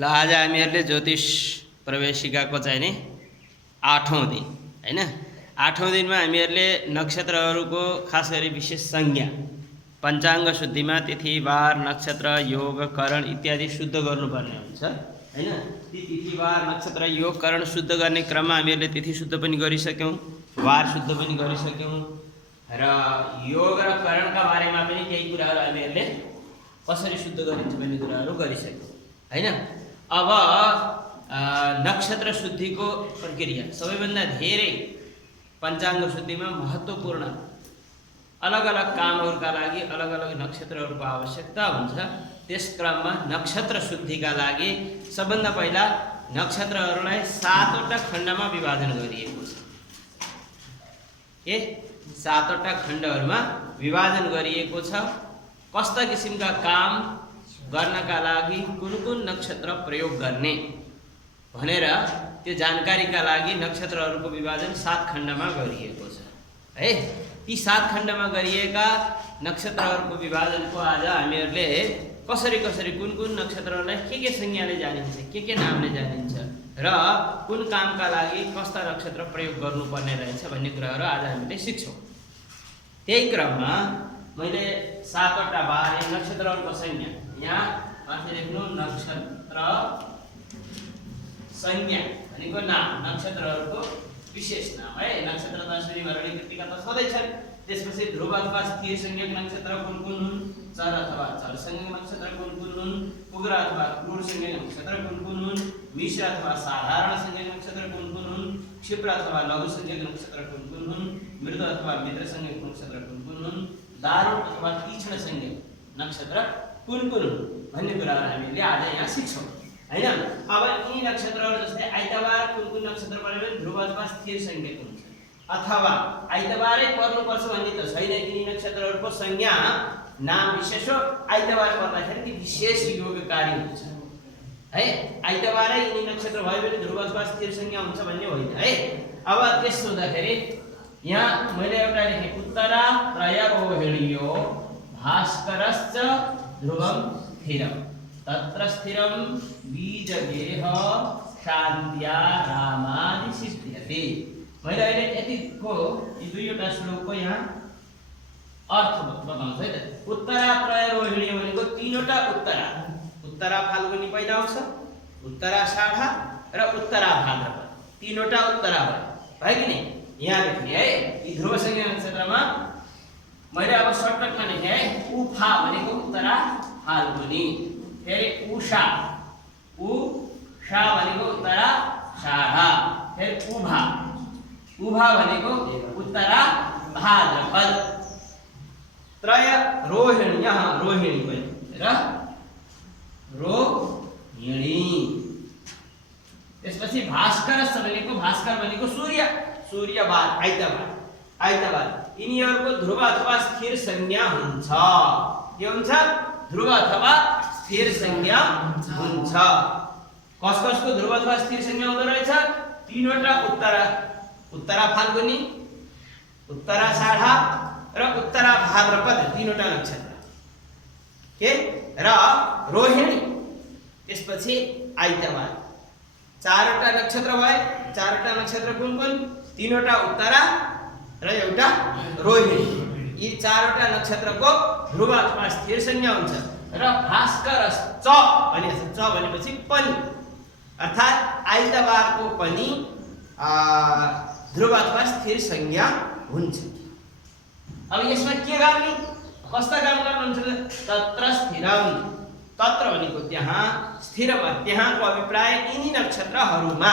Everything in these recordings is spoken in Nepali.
ल आज हामीहरूले ज्योतिष प्रवेशिकाको चाहिँ नि 8औं दिन हैन 8औं दिनमा हामीहरूले नक्षत्रहरूको खास गरी विशेष संज्ञा पञ्चाङ्ग शुद्धिमा तिथि वार नक्षत्र योग करण इत्यादि शुद्ध गर्नुपर्ने हुन्छ हैन। ती तिथि वार नक्षत्र योग करण शुद्ध गर्ने क्रममा हामीहरूले तिथि शुद्ध पनि गरिसक्यौं, वार शुद्ध पनि गरिसक्यौं र योग र करणका बारेमा पनि केही कुराहरू हामीहरूले कसरी शुद्ध गरिन्छ भन्ने कुराहरू गरिसक्यौं हैन। अब नक्षत्र शुद्धिको प्रक्रिया सबैभन्दा धेरै पञ्चाङ्ग शुद्धिमा महत्त्वपूर्ण अलग अलग कामहरूका लागि अलग अलग नक्षत्रहरूको आवश्यकता हुन्छ। त्यस क्रममा नक्षत्र शुद्धिका लागि सबभन्दा पहिला नक्षत्रहरूलाई 7 वटा खण्डमा विभाजन गरिएको छ। के 7 वटा खण्डहरूमा विभाजन गरिएको छ। कस्ता किसिमका काम गर्नका लागि कुन कुन नक्षत्र प्रयोग गर्ने भनेर त्यो जानकारीका लागि नक्षत्रहरूको विभाजन 7 खण्डमा गरिएको छ है। ती 7 खण्डमा गरिएका नक्षत्रहरूको विभाजनको आज हामीहरूले कसरी कसरी कुन कुन नक्षत्रहरूलाई के संज्ञाले जानिन्छ, के नामले जानिन्छ र कुन कामका लागि कस्ता नक्षत्र प्रयोग गर्नुपर्ने रहेछ भन्ने कुराहरू आज हामीले सिक्छौँ। त्यही क्रममा मैले 7 वटा बारे नक्षत्रहरूको संज्ञा यहाँ माथि लेख्नु नक्षत्र संज्ञा भनेको नाम नक्षत्रहरूको विशेष नाम है। नक्षत्र त सूर्य भरणी कृतिका त सधैँ छन्। त्यसपछि ध्रुव अथवा स्थिर संज्ञक नक्षत्र कुन कुन हुन्, चर अथवा चर संज्ञक नक्षत्र कुन कुन हुन्, कुग्र अथवा क्रूर संज्ञक नक्षत्र कुन कुन हुन्, मिश्र अथवा साधारण संज्ञक नक्षत्र कुन कुन हुन्, क्षिप्र अथवा लघु संज्ञक नक्षत्र कुन कुन हुन्, मृद अथवा मित्र संज्ञक नक्षत्र कुन कुन हुन्, दारुण अथवा तीक्ष्ण संज्ञक नक्षत्र कुन कुन हुन् भन्ने कुराहरू हामीले आज यहाँ सिक्छौँ हैन। अब यी नक्षत्रहरू जस्तै आइतबार कुन कुन नक्षत्र पऱ्यो भने ध्रुव अथवा स्थिर संज्ञक हुन्छ अथवा आइतबारै पर्नुपर्छ भन्ने त छैन। यी नक्षत्रहरूको संज्ञा नाम विशेष हो। आइतबार पर्दाखेरि ती विशेष योगकारी हुन्छ है। आइतबारै यी नक्षत्र भयो भने ध्रुव अथवा स्थिर संज्ञा हुन्छ भन्ने होइन है। अब त्यसो हुँदाखेरि यहाँ मैले एउटा लेखेँ उत्तरा त्रयरोहिण्यो भास्करश्च ध्रुवं स्थिरम् तत्र स्थिरं बीजगेह शान्त्या रामादि सिद्ध्यते। मैले अहिले यतिको यी दुईवटा श्लोकको यहाँ अर्थ बताउँछु है त। उत्तरा त्रयरोहिणी भनेको 3 वटा उत्तरा, उत्तरा फाल्गुनी पहिला आउँछ, उत्तरा साढा र उत्तरा भाद्रपद 3 वटा उत्तरा भयो कि नि। यहाँ लेख्ने है यी ध्रुव संज्ञा नक्षत्रमा मैले अब सर्टकटमा लेखेँ है। उफा भनेको उत्तरा फाल्गुनी, फेरि उषा उषा भनेको उत्तरा साढा, फेरि उभा उभा भनेको उत्तरा भाद्रपद। त्रय रोहिणी यहाँ रोहिणी पनि र रोहिणी। त्यसपछि भास्कर भनेको भास्कर भनेको सूर्य, सूर्यबार आइतबार यिनीहरूको ध्रुव अथवा स्थिर संज्ञा हुन्छ। के हुन्छ? ध्रुव अथवा स्थिर संज्ञा हुन्छ। कसको ध्रुव अथवा स्थिर संज्ञा हुँदो रहेछ? 3 वटा उत्तरा, उत्तरा फाल्गुनी, उत्तरा साढा र उत्तरा भाद्रपद 3 वटा नक्षत्र के र रोहिणी। त्यसपछि आइतबार 4 वटा नक्षत्र भए। 4 वटा नक्षत्र कुन कुन? 3 वटा उत्तरा र एउटा रोहिणी। यी 4 वटा नक्षत्रको ध्रुव अथवा स्थिर संज्ञा हुन्छ र भास्कर च भनेपछि च भनेपछि पनि अर्थात् आइतबारको पनि ध्रुव अथवा स्थिर संज्ञा हुन्छ। अब यसमा के गर्ने, कस्ता काम गर्नुहुन्छ? तत्र स्थिरम, तत्र भनेको त्यहाँ, स्थिरम त्यहाँको अभिप्राय यिनी नक्षत्रहरूमा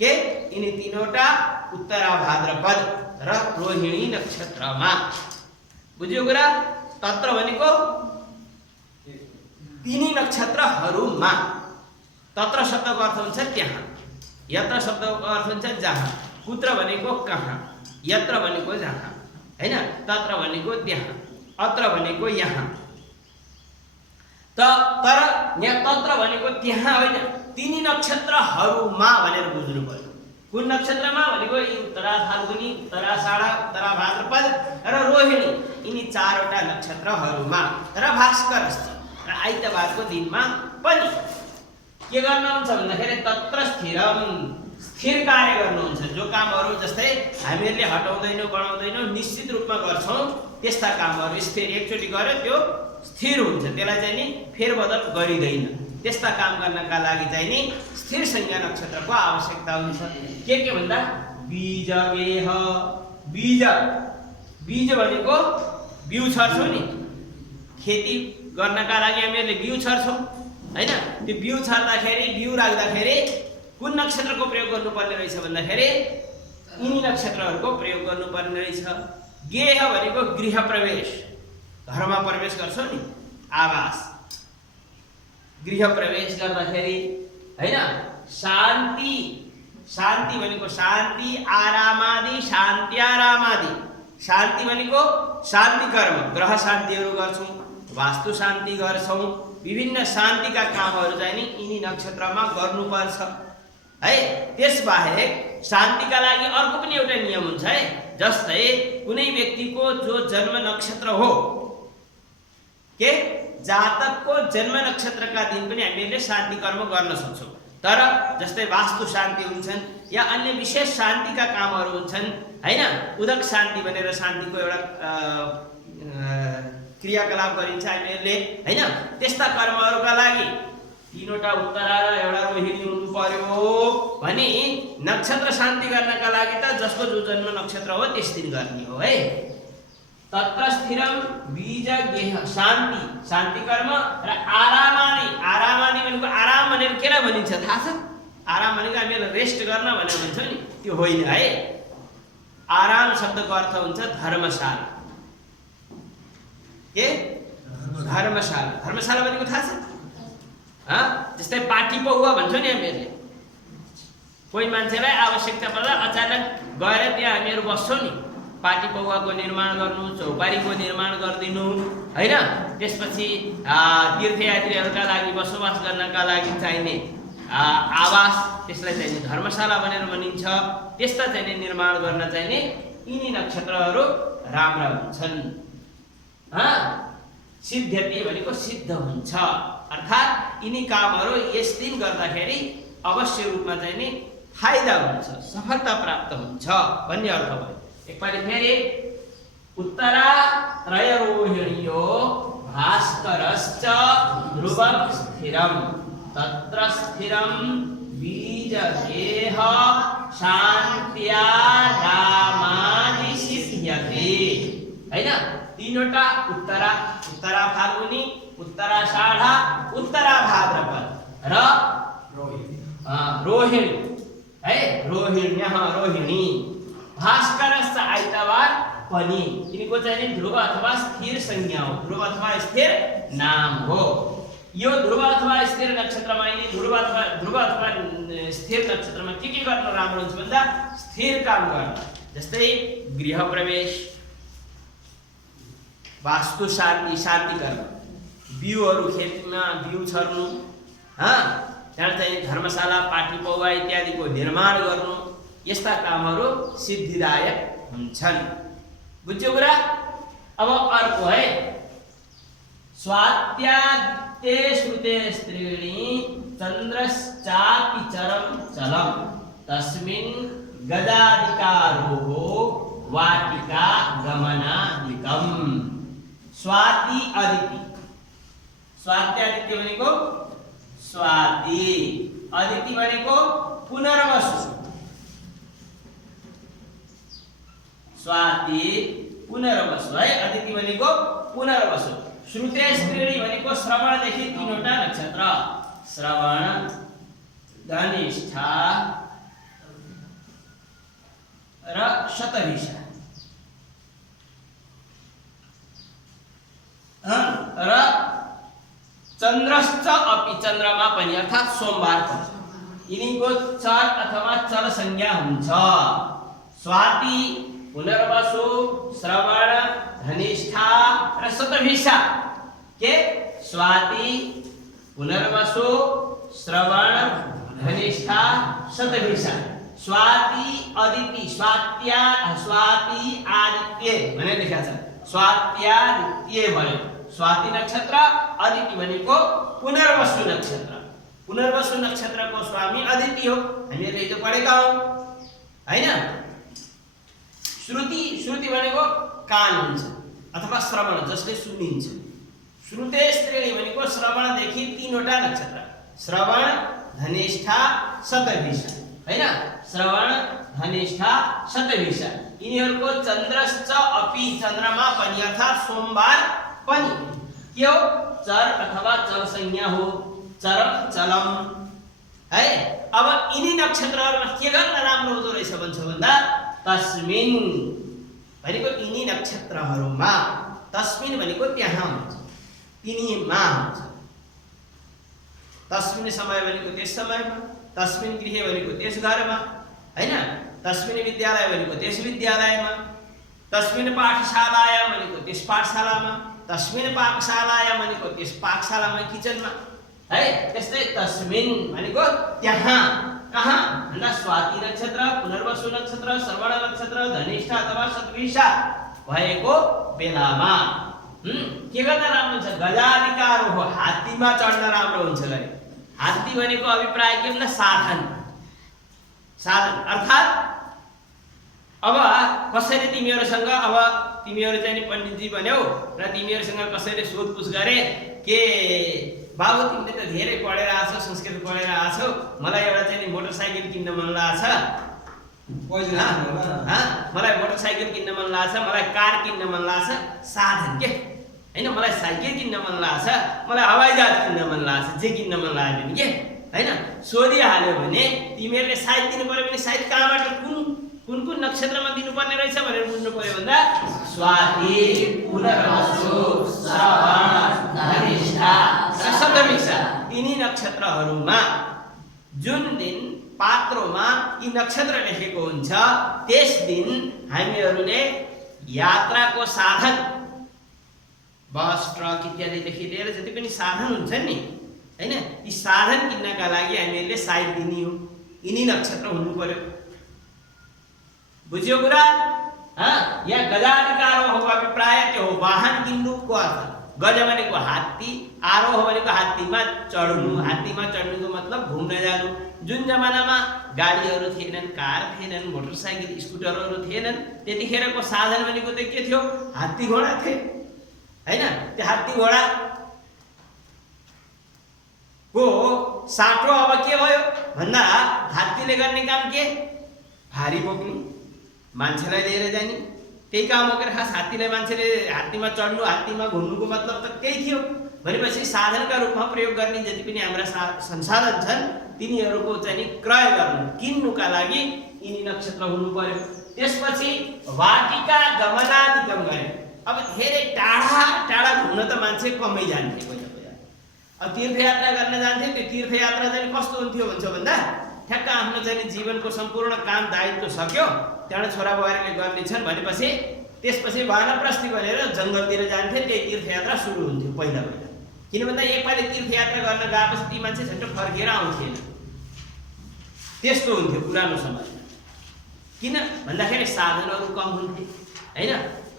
के यिनी 3 वटा उत्तरा भाद्रपद र रोहिणी नक्षत्रमा। बुझ्यो कुरा? तत्र भनेको तिनी नक्षत्रहरूमा। तत्र शब्दको अर्थ हुन्छ त्यहाँ, यत्र शब्दको अर्थ हुन्छ जहाँ, कुत्र भनेको कहाँ, यत्र भनेको जहाँ हैन, तत्र भनेको त्यहाँ, अत्र भनेको यहाँ। तर यहाँ तत्र भनेको त्यहाँ होइन, तिनी नक्षत्रहरूमा भनेर बुझ्नु पर्यो। कुन नक्षत्रमा भनेको यी उत्तरा फाल्गुनी, उत्तरा साढा, उत्तरा भाद्रपद र रोहिणी यिनी 4 वटा नक्षत्रहरूमा र भास्कर र आइतबारको दिनमा पनि के गर्नुहुन्छ भन्दाखेरि तत्र स्थिरम स्थिर कार्य गर्नुहुन्छ। जो कामहरू जस्तै हामीहरूले हटाउँदैनौँ बढाउँदैनौँ निश्चित रूपमा गर्छौँ त्यस्ता कामहरू स्थिर एकचोटि गर्यो त्यो स्थिर हुन्छ, त्यसलाई चाहिँ नि फेरबदल गरिँदैन। त्यस्ता काम गर्नका लागि चाहिँ नि स्थिर संज्ञा नक्षत्रको आवश्यकता हुन्छ। के भन्दा बीज गेह बीज बीज भनेको बिउ छर्छौँ नि, खेती गर्नका लागि हामीहरूले बिउ छर्छौँ हैन। त्यो बिउ छर्दाखेरि बिउ राख्दाखेरि कुन नक्षत्रको प्रयोग गर्नुपर्ने रहेछ भन्दाखेरि यिनी नक्षत्रहरूको प्रयोग गर्नुपर्ने रहेछ। गेह भनेको गृह प्रवेश, घरमा प्रवेश गर्छौँ नि, आवास गृह प्रवेश गर्दाखेरि हैन। शान्ति शान्ति भनेको शान्ति आरामादि शान्त्यारामादि। शान्ति भनेको शान्ति कर्म, ग्रह शान्तिहरू गर्छौँ, वास्तु शान्ति गर्छौँ, विभिन्न शान्तिका कामहरू चाहिँ नि यिनी नक्षत्रमा गर्नुपर्छ है। त्यसबाहेक शान्तिका लागि अर्को पनि एउटा नियम हुन्छ है। जस्तै कुनै व्यक्तिको जो जन्म नक्षत्र हो, के जातकको जन्म नक्षत्रका दिन पनि हामीले शान्ति कर्म गर्न सक्छौँ। तर जस्तै वास्तु शान्ति हुन्छन् या अन्य विशेष शान्तिका कामहरू हुन्छन् हैन। उदक शान्ति भनेर शान्तिको एउटा क्रियाकलाप गरिन्छ हामीहरूले हैन। त्यस्ता कर्महरूका लागि 3वटा उत्तरा र एउटा रोहिणी हुनु पर्यो भने नक्षत्र शान्ति गर्नका लागि त जसको जो जन्म नक्षत्र हो त्यस दिन गर्ने हो है। तत्र स्थिरम बीज गेह शान्ति शान्ति कर्म र आरामादि आरामादि भनेको आराम भनेर केलाई भनिन्छ थाहा छ? आराम भनेको हामीलाई रेस्ट गर्न भनेर भन्छ नि, त्यो होइन है। आराम शब्दको अर्थ हुन्छ धर्मशाला। के धर्मशाला? धर्मशाला भनेको थाहा छ? जस्तै पार्टी पौवा भन्छौँ नि हामीहरूले। कोही मान्छेलाई आवश्यकता पर्दा अचानक गएर त्यहाँ हामीहरू बस्छौँ नि, पार्टी पौवाको निर्माण गर्नु, चौपारीको निर्माण गरिदिनु हैन। त्यसपछि तीर्थयात्रीहरूका लागि बसोबास गर्नका लागि चाहिने आवास, त्यसलाई चाहिने धर्मशाला भनेर भनिन्छ। त्यस्ता चाहिने निर्माण गर्न चाहिने यिनी नक्षत्रहरू राम्रा हुन्छन्। सिद्ध्यति भनेको सिद्ध हुन्छ, अर्थात् यिनी कामहरू यस दिन गर्दाखेरि अवश्य रूपमा चाहिँ नि फाइदा हुन्छ, सफलता प्राप्त हुन्छ भन्ने अर्थ भयो। एकपल्ट फेरि उत्तरा त्रयरोहिण्यो भास्करश्च ध्रुवं स्थिरं तत्र स्थिरं बीज गेह शान्त्यारामादि सिद्ध्यते हैन। 3वटा उत्तरा, उत्तरा फाल्गुनी, उत्तराषाढा, उत्तरा भाद्रपद र रोहिणी है। रोहिण्यः रोहिणी भास्करश्च आइतबार पनि यिनको चाहिँ ध्रुव अथवा स्थिर संज्ञा हो, ध्रुव अथवा स्थिर नाम हो। यो ध्रुव अथवा स्थिर नक्षत्रमा यिनी ध्रुव अथवा स्थिर नक्षत्रमा के गर्न राम्रो हुन्छ भन्दा स्थिर काम गर्न, जस्तै गृह प्रवेश, वास्तु शान्ति शान्ति कर्म, बिउहरू खेतमा बिउ छर्नु, त्यहाँ चाहिँ धर्मशाला पार्टी पौवा इत्यादिको निर्माण गर्नु, यस्ता कामहरू सिद्धिदायक हुन्छन्। बुझ्यो कुरा? अब अर्को है, स्वात्यादित्ये श्रुते स्त्रीणि चन्द्रश्चापि चरम चलम तस्मिन् गदाधिकारो वाटिका गमनादिकम। स्वाति अदिति, स्वात्यादित्य भनेको स्वाति, अदिति भनेको पुनर्वसु। स्वाति पुनर्वसु है, अदिति भनेको पुनर्वसु। श्रुते स्त्रीणि भनेको श्रवणदेखि 3वटा नक्षत्र, श्रवण, धनिष्ठा र शतभिषा र चन्द्रश्च अपि चन्द्रमा पनि अर्थात् सोमबार पनि यिनीको चर अथवा चर संज्ञा हुन्छ। स्वाति, पुनर्वसु, श्रवण, धनिष्ठा र शतभिषा। के स्वाति, पुनर्वसु, श्रवण, धनिष्ठा, शतभिषा। स्वाति अदिति, स्वाति आदित्य भनेर लेखेको छ। स्वात्यादित्य भयो स्वाति नक्षत्र, अदिति भनेको पुनर्वसु नक्षत्र। पुनर्वसु नक्षत्रको स्वामी अदिति हो, हामीहरूले हिजो पढेका हौँ हैन। श्रुति, श्रुति भनेको कान हुन्छ अथवा श्रवण, जसले सुनिन्छ। श्रुते स्त्रीणी भनेको श्रवणदेखि 3 वटा नक्षत्र, श्रवण, धनिष्ठा, शतभिषा हैन। श्रवण, धनिष्ठा, शतभिषा यिनीहरूको चन्द्रश्च अपि, चन्द्रमा पनि अर्थात् सोमबार पनि के हो, चर अथवा चल संज्ञा हो, चरम चलम है। अब यिनी नक्षत्रहरुमा के गर्न राम्रो हुँदो रहेछ भन्छ भन्दा तस्मिन भनेको यिनी नक्षत्रहरुमा, तस्मिन भनेको त्यहाँ हुन्छ, तिनीमा हुन्छ। तस्मिन समय भनेको त्यस समयमा, तस्मिन गृह भनेको त्यस घरमा हैन, तस्मिन विद्यालय भनेको त्यस विद्यालयमा, तस्मिन पाठशालाया भनेको त्यस पाठशालामा, तस्मिन पाकशालाया भनेको त्यस पाकशालामा, किचनमा है। त्यस्तै तस्मिन भनेको त्यहाँ, कहाँ भन्दा स्वाति नक्षत्र, पुनर्वसु नक्षत्र, श्रवण नक्षत्र, धनिष्ठा अथवा शतभिषा भएको बेलामा के गर्न राम्रो हुन्छ, गजाधिकार हो, हात्तीमा चढ्न राम्रो हुन्छ गरे। हात्ती भनेको अभिप्राय के भन्दा साधन, साधन अर्थात् अब कसैले तिमीहरुसँग, अब तिमीहरु चाहिँ नि पण्डितजी भन्यौ र तिमीहरुसँग कसैले सोधपुछ गरे के बाबु तिमीले त धेरै पढेर आछौ, संस्कृत पढेर आछौ, मलाई एउटा चाहिँ नि मोटरसाइकल किन्न मन लाग्छ, मलाई मोटरसाइकल किन्न मन लाग्छ, मलाई कार किन्न मन लाग्छ, साधन के हैन, मलाई साइकल किन्न मन लाग्छ, मलाई हवाईजहाज किन्न मन लाग्छ, जे किन्न मन लाग्यो भने के हैन सोधिहाल्यो भने तिमीहरुले साइज दिनु पर्यो भने साइज कहाँबाट कुन नक्षत्रमा दिनुपर्ने रहेछ भनेर बुझ्नु पर्यो भन्दा स्वाति, पुनर्वसु, श्रवण, धनिष्ठा र शतभिषा यिनी नक्षत्रहरुमा जुन दिन पात्रोमा यी नक्षत्र लेखेको हुन्छ त्यस दिन हामीहरुले यात्राको साधन, बस, ट्रक इत्यादिदेखि लिएर जति पनि साधन हुन्छ नि हैन, यी साधन किन्नका लागि हामीहरुले साइज दिने हो, यिनी नक्षत्र हुनु पर्यो। बुझ्यो कुरा? यहाँ गजाधिकार हो अभिप्राय के हो, वाहन किन्नुको अर्थ। गज भनेको हात्ती, आरोह भनेको हात्तीमा चढ्नु, हात्तीमा चढ्नुको मतलब घुम्न जानु। जुन जमानामा गाडीहरु थिएनन्, कार थिएनन्, मोटरसाइकल, स्कुटरहरु थिएनन्, त्यतिखेरको साधन भनेको त के थियो, हात्ती घोडा थिए हैन। त्यो हात्ती घोडा को साटो अब के भयो भन्दा हात्तीले गर्ने काम के, भारी बोक्ने, मान्छेलाई लिएर जाने, त्यही काम हो। खास हात्तीलाई मान्छेले हात्तीमा चढ्नु, हात्तीमा घुम्नुको मतलब त त्यही थियो भनेपछि साधनका रूपमा प्रयोग गर्ने जति पनि हाम्रा संसाधन छन् तिनीहरुको चाहिँ नि क्रय गर्नु, किन्नुका लागि यिनी नक्षत्र हुनु पर्यो। त्यसपछि वाटिका गमनादिगम गरे। अब धेरै टाढा टाढा घुम्न त मान्छे कमै जान्थे, पहिला अब तीर्थयात्रा गर्न जान्थे। त्यो तीर्थयात्रा चाहिँ कस्तो हुन्थ्यो भन्छ भन्दा ठ्याक्क आफ्नो चाहिँ जीवनको सम्पूर्ण काम दायित्व सक्यो, त्यहाँ छोरा बुहारीले गर्ने छन् भनेपछि त्यसपछि वानप्रस्थी भनेर जंगलतिर जान्थे, त्यही तीर्थयात्रा सुरु हुन्थ्यो पहिला पहिला। किन भन्दा एकपालि तीर्थयात्रा गर्न गएपछि ती मान्छे झट्ट फर्केर आउँथेन, त्यस्तो हुन्थ्यो पुरानो समाजमा। किन भन्दाखेरि साधनहरू कम हुन्थे हैन,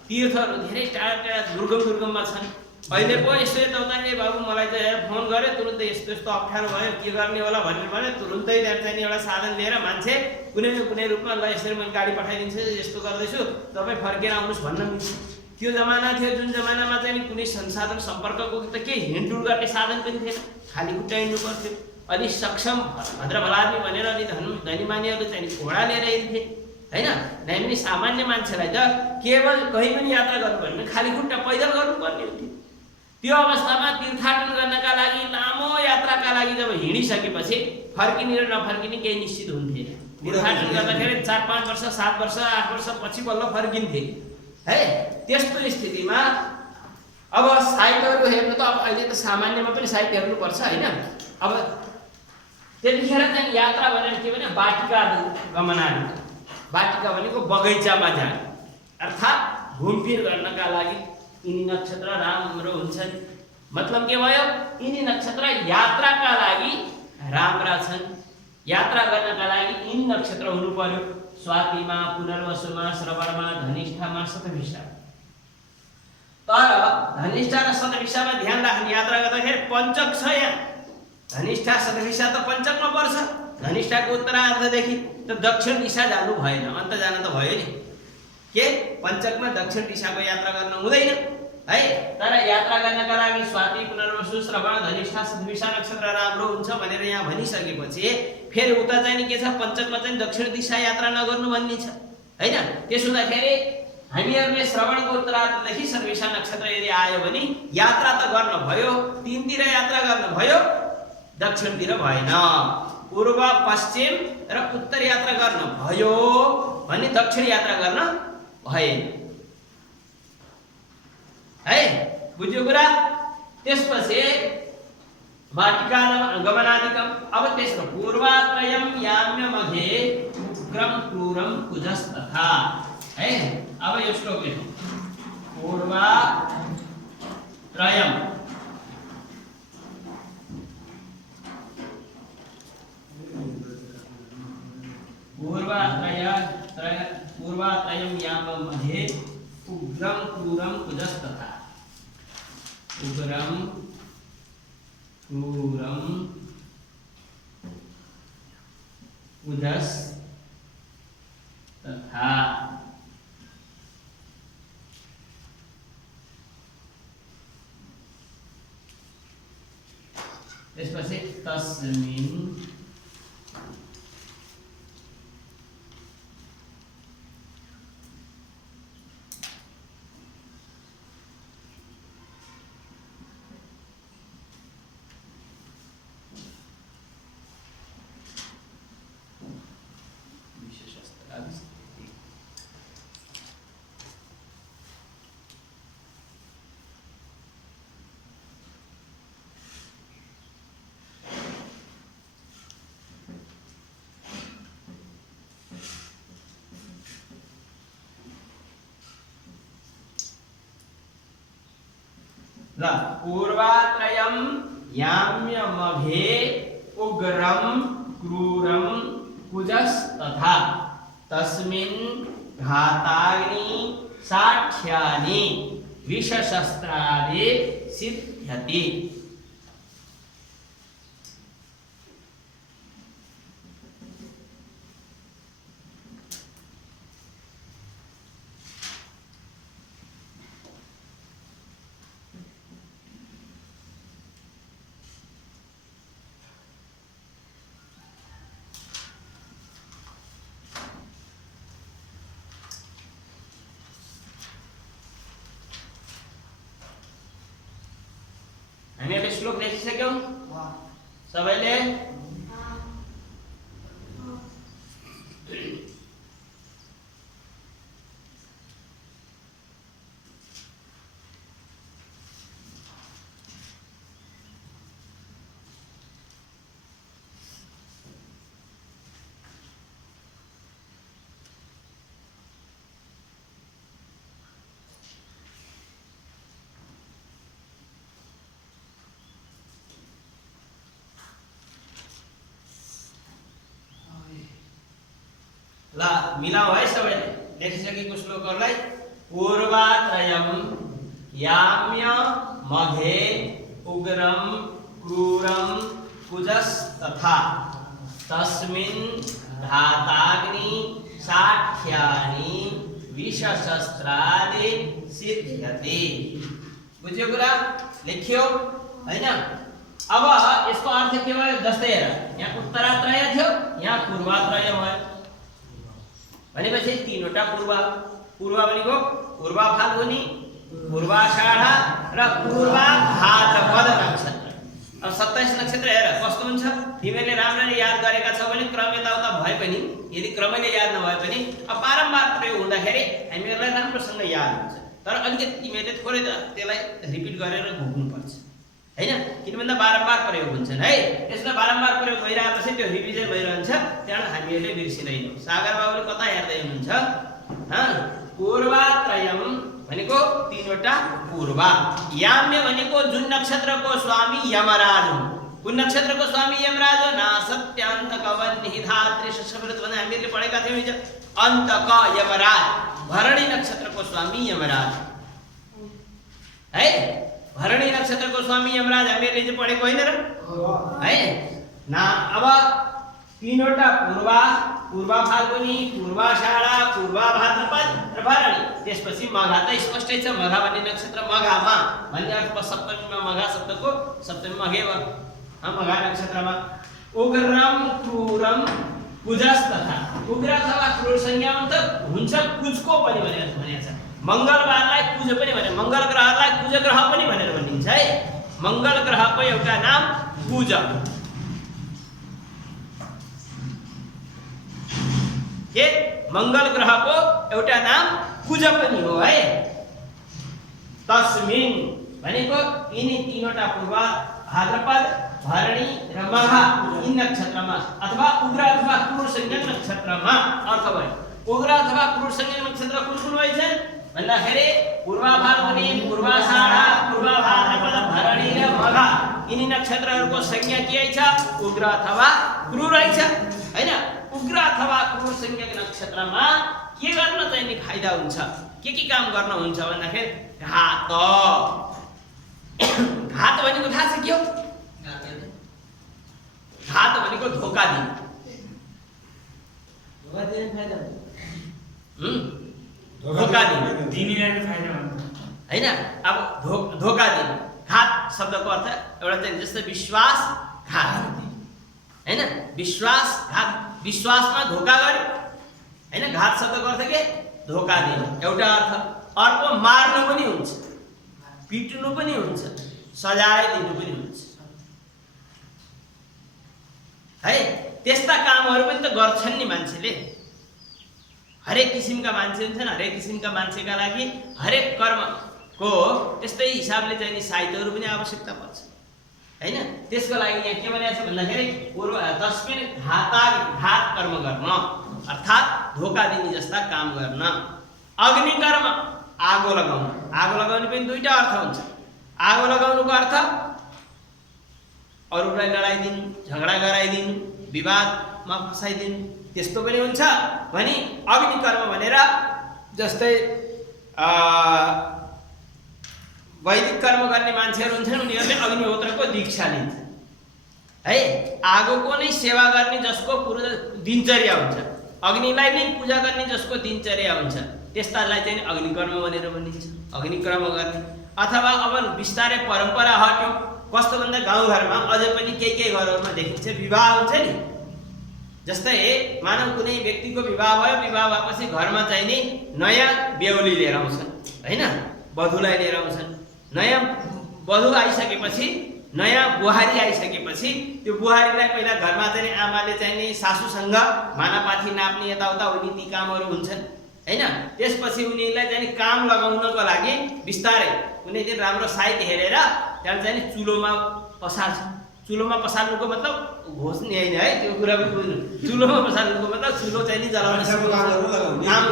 तीर्थहरू धेरै टाढा टाढा दुर्गममा छन्। अहिले पो यसो यताउता बाबु मलाई त फोन गरे तुरुन्तै यस्तो यस्तो अप्ठ्यारो भयो के गर्ने होला भनेर भने तुरुन्तै चाहिँ एउटा साधन लिएर मान्छे कुनै न कुनै रूपमा ल यसरी मैले गाडी पठाइदिन्छु, यस्तो गर्दैछु, तपाईँ फर्केर आउनुहोस् भन्न मिल्छ। त्यो जमाना थियो जुन जमानामा चाहिँ कुनै संसाधन सम्पर्कको त केही हिँडडुल गर्ने साधन पनि थिएन, खाली खुट्टा हिँड्नु पर्थ्यो। अलि सक्षम भद्रभला आदमी भनेर अलि धनी मानिहरू चाहिँ घोडा लिएर हिँड्थे हैन। हामी सामान्य मान्छेलाई त केवल कहीँ पनि यात्रा गर्नुपर्ने, खाली खुट्टा पैदल गर्नुपर्ने हुन्थ्यो। त्यो अवस्थामा तीर्थाटन गर्नका लागि लामो यात्राका लागि जब हिँडिसकेपछि फर्किने र नफर्किने केही निश्चित हुन्थेन। तीर्थाटन गर्दाखेरि 4-5 वर्ष 7 वर्ष 8 वर्ष पछि बल्ल फर्किन्थे है। त्यस्तो स्थितिमा अब साइटहरु हेर्नु त अब अहिले त सामान्यमा पनि साइट हेर्नु पर्छ हैन। अब त्यतिखेर चाहिँ यात्रा भनेर के भने वाटिका गमनादि, वाटिका भनेको बगैँचामा जाने अर्थात् घुमफिर गर्नका लागि यिनी नक्षत्र राम्रो हुन्छन्। मतलब के भयो, यिनी नक्षत्र यात्राका लागि राम्रा छन्। यात्रा गर्नका लागि यिनी नक्षत्र हुनु पर्यो। स्वातिमा, पुनर्वसुमा, श्रवणमा, धनिष्ठामा, शतभिषा। तर धनिष्ठा र शतभिषामा ध्यान राख्नु, यात्रा गर्दाखेरि पञ्चक छ। यहाँ धनिष्ठा शतभिषा त पञ्चकमा पर्छ। धनिष्ठाको उत्तरार्धदेखि त दक्षिण दिशा जानु भएन, अन्त जान त भयो नि। के पञ्चकमा दक्षिण दिशाको यात्रा गर्न हुँदैन है। तर यात्रा गर्नका लागि स्वाति, पुनर्वसु, श्रवण, धनिष्ठा, शतभिषा नक्षत्र राम्रो हुन्छ भनेर यहाँ भनिसकेपछि फेरि उता चाहिँ नि के छ, पञ्चकमा चाहिँ दक्षिण दिशा यात्रा नगर्नु भन्ने छ हैन। त्यसो हुँदाखेरि हामीहरूले श्रवणको उत्तरार्धदेखि शतभिषा नक्षत्र यदि आयो भने यात्रा त गर्न भयो, तीनतिर यात्रा गर्न भयो, दक्षिणतिर भएन। पूर्व, पश्चिम र उत्तर यात्रा गर्न भयो भने दक्षिण यात्रा गर्न भएन है। बुझ्यो कुरा? त्यसपछि वाटिका गमनादिकम। अब तेस्रो पूर्वात्रयम याम्य मध्ये उग्रम क्रूरम कुजस्तथा है। अब यो श्लोक लेखौँ। पूर्वात्रयम पूर्वात्रयम याम्य मध्ये उग्रम क्रूरम कुजस्तथा। उग्रम क्रूरम कुजस्तथा। त्यसपछि तस्मिन् पूर्वात्रयम याम्यमध्ये उग्रम क्रूरम कुजस्तथा तस्मिन् घाताग्नि साक्ष्यानि विषशस्त्रादि सिद्ध्यति। हामीले श्लोक लेखिसक्यौं सबैले? ला मिलाऊ है सबैले लेखिसकेको श्लोकहरुलाई। पूर्वात्रयम याम्य मध्ये उग्रम क्रूरम कुजस्तथा तस्मिन् धाताग्नि साक्ष्यानि विषशस्त्रादि सिद्ध्यति। बुझ्यो कुरा? लेख्यो हैन? अब यसको अर्थ के भयो? जस्तै हेर, यहाँ उत्तरात्रय थियो, यहाँ पूर्वात्रय भयो भनेपछि तीनवटा पूर्व भनेको पूर्वा फाल्गुनी, पूर्वाषाढा र पूर्वा भाद्रपद नक्षत्र। अब 27 नक्षत्र हेर कस्तो हुन्छ, तिमीले राम्ररी याद गरेका छौ भने क्रम यताउता भए पनि, यदि क्रमले याद नभए पनि अब बारम्बार प्रयोग हुँदाखेरि हामीहरूलाई राम्रोसँग याद हुन्छ। तर अलिकति तिमीले थोरै त्यसलाई रिपिट गरेर घुम्नु पर्छ हैन, किन भन्दा बारम्बार प्रयोग हुन्छन् है। त्यसलाई बारम्बार प्रयोग भइरहेपछि त्यो रिभिजन भइरहन्छ, त्यहाँबाट हामीहरूले बिर्सिदैनौँ। सागर बाबुले कता हेर्दै हुनुहुन्छ? पूर्वात्रयम भनेको तीनवटा पूर्व, याम्य भनेको जुन नक्षत्रको स्वामी यमराज हुन्। कुन नक्षत्रको स्वामी यमराज हो? नासत्यान्तक वह्निधात्री शशव्रत भने हामीले पढेका थियौँ हिजो। अन्तक यमराज, भरणी नक्षत्रको स्वामी यमराज है। भरणी नक्षत्रको स्वामी यमराज हामीहरूले चाहिँ पढेको होइन र है ना। अब तीनवटा पूर्वा फाल्गुनी, पूर्वाषाढा, पूर्वा भाद्रपद र भरणी। त्यसपछि मघा त स्पष्टै छ, मघा भन्ने नक्षत्र मघामा भन्ने अर्थ सप्तमीमा मघा शब्दको सप्तमी मघे वा मघा नक्षत्रमा उग्रम क्रूरम कुजस तथा उग्र अथवा क्रूर संज्ञा हुन्छ कुजको पनि भनेको छ। मंगलबारलाई कुज पनि भने, मंगल ग्रहलाई कुज ग्रह पनि भनेर भनिन्छ है। मंगल ग्रहको एउटा नाम कुज। के मंगल ग्रहको एउटा नाम कुज पनि हो है। तस्मिन भनेको यिनी तीनवटा पूर्वा भाद्रपद, भरणी र मघा यी नक्षत्रमा अथवा उग्र अथवा क्रूर संज्ञक नक्षत्रमा अर्थ भयो। उग्र अथवा क्रूर संज्ञक नक्षत्र कुन कुन होइ छन् भन्दाखेरि पूर्वा फाल्गुनी, पूर्वाषाढा, पूर्वा भाद्रपद, भरणी र मघा यिनी नक्षत्रहरूको संज्ञा के छ? उग्र अथवा क्रूर छ हैन। उग्र अथवा क्रूर संज्ञक नक्षत्रमा के गर्न चाहिँ फाइदा हुन्छ, के काम गर्न हुन्छ भन्दाखेरि घात। घात भनेको थाहा छ के हो? घात भनेको धोका दिने। धोका दिने फाइदा धोका दिने फाइदा हैन। अब धोका दिने। घात शब्दको अर्थ एउटा चाहिँ जस्तै विश्वास घात हैन। विश्वास घात, विश्वासमा धोका गर्यो हैन। घात शब्दको अर्थ के? धोका दिने एउटा अर्थ। अर्को मार्नु पनि हुन्छ, पिट्नु पनि हुन्छ, सजाय दिनु पनि हुन्छ है। त्यस्ता कामहरू पनि त गर्छन् नि मान्छेले। हरेक किसिमका मान्छे हुन्छन्, हरेक किसिमका मान्छेका लागि हरेक कर्मको त्यस्तै हिसाबले चाहिँ नि साहित्यहरू पनि आवश्यकता पर्छ हैन। त्यसको लागि यहाँ के भनेको छ भन्दाखेरि पूर्व तस्मिन घात कर्म गर्न अर्थात् धोका दिने जस्ता काम गर्न। अग्नि कर्म आगो लगाउनु। आगो लगाउने पनि दुईटा अर्थ हुन्छ। आगो लगाउनुको अर्थ अरूलाई लडाइदिनु, झगडा गराइदिनु, विवादमा फसाइदिनु, त्यस्तो पनि हुन्छ भने अग्नि कर्म भनेर जस्तै वैदिक कर्म गर्ने मान्छेहरू हुन्छन्, उनीहरूले अग्निहोत्रको दीक्षा लिन्छन् है। आगोको नै सेवा गर्ने जसको पूरा दिनचर्या हुन्छ, अग्निलाई नै पूजा गर्ने जसको दिनचर्या हुन्छ, त्यस्तालाई चाहिँ अग्निकर्म भनेर भनिन्छ। अग्निकर्म गर्ने अथवा अब बिस्तारै परम्परा हट्यो। कस्तो भन्दा गाउँघरमा अझै पनि केही घरहरूमा देखिन्छ विवाह हुन्छ नि। जस्तै मानव कुनै व्यक्तिको विवाह भयो, विवाह भएपछि घरमा चाहिँ नि नयाँ बेहुली लिएर आउँछन् हैन, वधुलाई लिएर आउँछन्। नयाँ वधु आइसकेपछि, नयाँ बुहारी आइसकेपछि त्यो बुहारीलाई पहिला घरमा चाहिँ आमाले चाहिँ नि सासूसँग मानापाथी नाप्ने यताउता हुने ती कामहरू हुन्छन् हैन। त्यसपछि उनीहरूलाई चाहिँ काम लगाउनको लागि बिस्तारै कुनै दिन राम्रो साइट हेरेर त्यहाँ चाहिँ नि चुलोमा पसाल्छ। चुलोमा पसाल्नुको मतलब घोस्ने हैन है, त्यो कुरा पनि बुझ्नु। चुलोमा पसाल्नुको मतलब चुलो चाहिँ नि जलाउन, काम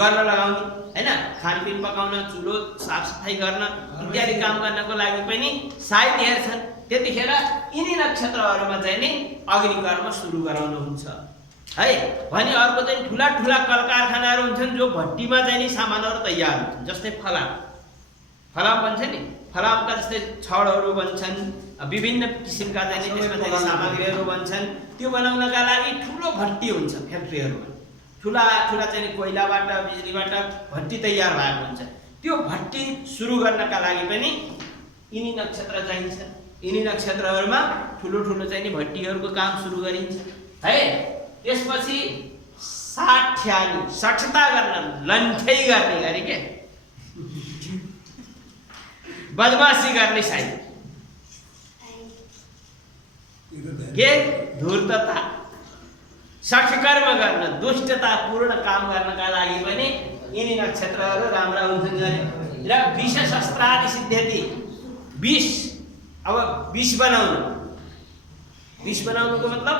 गर्न लगाउने हैन। खानपिन पकाउन, चुलो साफसफाइ गर्न इत्यादि काम गर्नको लागि पनि साइट हेर्छन्। त्यतिखेर यिनी नक्षत्रहरूमा चाहिँ नि अग्निकर्म सुरु गराउनुहुन्छ है। भने अर्को चाहिँ ठुला ठुला कल कारखानाहरू हुन्छन् जो भट्टीमा चाहिँ नि सामानहरू तयार हुन्छन्। जस्तै फलाम बन्छ नि, फलामका जस्तै छडहरू बन्छन्, विभिन्न किसिमका चाहिँ त्यसमा चाहिँ सामग्रीहरू बन्छन्। त्यो बनाउनका लागि ठुलो भट्टी हुन्छ फ्याक्ट्रीहरूमा। ठुला चाहिँ कोइलाबाट, बिजुलीबाट भट्टी तयार भएको हुन्छ। त्यो भट्टी सुरु गर्नका लागि पनि यिनी नक्षत्र चाहिन्छ। यिनी नक्षत्रहरूमा ठुलो चाहिँ नि भट्टीहरूको काम सुरु गरिन्छ है। त्यसपछि साठ्यानी, सठता गर्न, लन्ठै गर्ने गरी के बदमाशी गर्ने साइड के धूर्तता, सठकर्म गर्न, दुष्टता पूर्ण काम गर्नका लागि पनि यिनी नक्षत्रहरू राम्रा हुन्छन् गरे। र विष शस्त्रादि सिद्ध्यति, विष अब विष बनाउनुको मतलब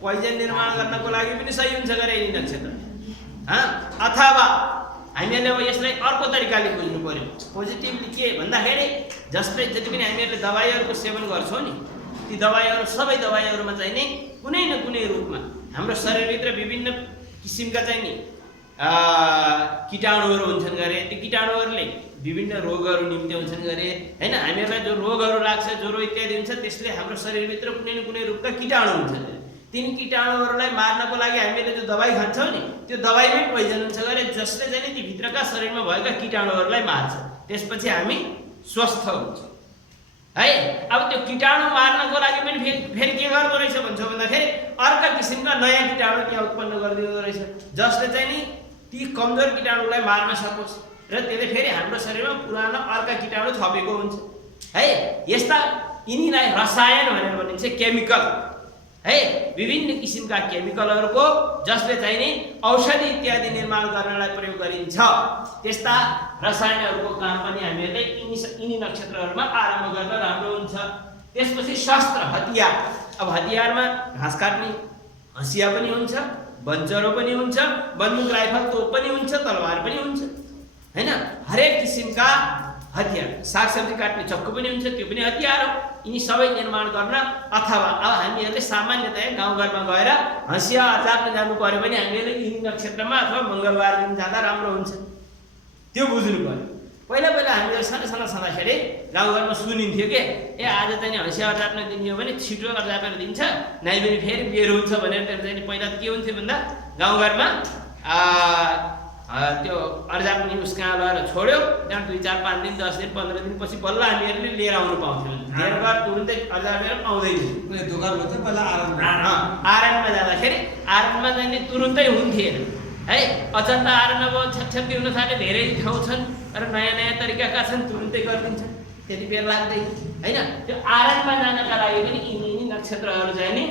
पोइजन निर्माण गर्नको लागि पनि सही हुन्छ गरे यिनी नक्षत्र। अथवा हामीहरूले अब यसलाई अर्को तरिकाले बुझ्नु पर्यो। पोजिटिभली के भन्दाखेरि जस्तै जति पनि हामीहरूले दबाईहरूको सेवन गर्छौँ नि, ती दबाईहरू सबै दबाईहरूमा चाहिँ नि कुनै न कुनै रूपमा हाम्रो शरीरभित्र विभिन्न किसिमका चाहिँ नि कीटाणुहरू हुन्छन् गरे। ती कीटाणुहरूले विभिन्न रोगहरू निम्ति हुन्छन् गरे हैन। हामीहरूलाई जो रोगहरू लाग्छ, ज्वरो इत्यादि हुन्छ, त्यसले हाम्रो शरीरभित्र कुनै न कुनै रूपका कीटाणु हुन्छन्। तीन कीटाणुहरूलाई मार्नको लागि हामीले जो दबाई खान्छौँ नि, त्यो दबाईमै पोइजन हुन्छ गरे, जसले चाहिँ ती भित्रका शरीरमा भएका कीटाणुहरूलाई मार्छ। त्यसपछि हामी स्वस्थ हुन्छौँ है। अब त्यो कीटाणु मार्नको लागि पनि फेरि के गर्दो रहेछ भन्छ भन्दाखेरि अर्का किसिमका नयाँ कीटाणु त्यहाँ उत्पन्न गरिदिँदो रहेछ, जसले चाहिँ नि ती कमजोर कीटाणुलाई मार्न सकोस् र त्यसले फेरि हाम्रो शरीरमा पुरानो अर्का कीटाणु थपेको हुन्छ है। यस्ता यिनीलाई रसायन भनेर भनिन्छ, केमिकल है। विभिन्न किसिमका केमिकलहरूको जसले चाहिँ नि औषधि इत्यादि निर्माण गर्नलाई प्रयोग गरिन्छ, त्यस्ता रसायनहरूको काम पनि हामीहरूले यिनी नक्षत्रहरूमा आरम्भ गर्न राम्रो हुन्छ। त्यसपछि शस्त्र हतियार, अब हतियारमा घाँस काट्ने हँसिया पनि हुन्छ, बन्चरो पनि हुन्छ, बन्दुक राइफल तोप पनि हुन्छ, तलवार पनि हुन्छ हैन। हरेक किसिमका हतियार, सागसब्जी काट्ने चक्कु पनि हुन्छ, त्यो पनि हतियार हो। यिनी सबै निर्माण गर्न अथवा अब हामीहरूले सामान्यतया गाउँघरमा गएर हँसिया अचार्न जानु पर्यो भने हामीहरूले यिनी नक्षत्रमा अथवा मङ्गलबार दिन जाँदा राम्रो हुन्छ, त्यो बुझ्नु पर्यो। पहिला हामीहरू सानो छँदाखेरि गाउँघरमा सुनिन्थ्यो के, ए आज चाहिँ हँसिया अचार्न दिने हो भने छिटो अचारेर दिन्छ, नाइ पनि फेरि बेर हुन्छ भनेर चाहिँ पहिला त के हुन्थ्यो भन्दा गाउँघरमा त्यो अर्जाप्ने उस कहाँ लगेर छोड्यो, त्यहाँ 2, 4, 5 दिन 10 दिन 15 दिनपछि बल्ल हामीहरूले लिएर आउनु पाउँथ्यौँ। धेर घर तुरुन्तै अर्जापेर आउँदैन दोकानमा चाहिँ पहिला आरनमा जाँदाखेरि आरनमा जाने तुरुन्तै हुन्थेन है। अझ त आरन अब छ्यापछ्याप्ती हुन थाले, धेरै ठाउँ छन् र नयाँ तरिकाका छन्, तुरुन्तै गरिदिन्छन्, त्यति बेर लाग्दैन हैन। त्यो आरनमा जानका लागि पनि यिनी नक्षत्रहरू चाहिँ नि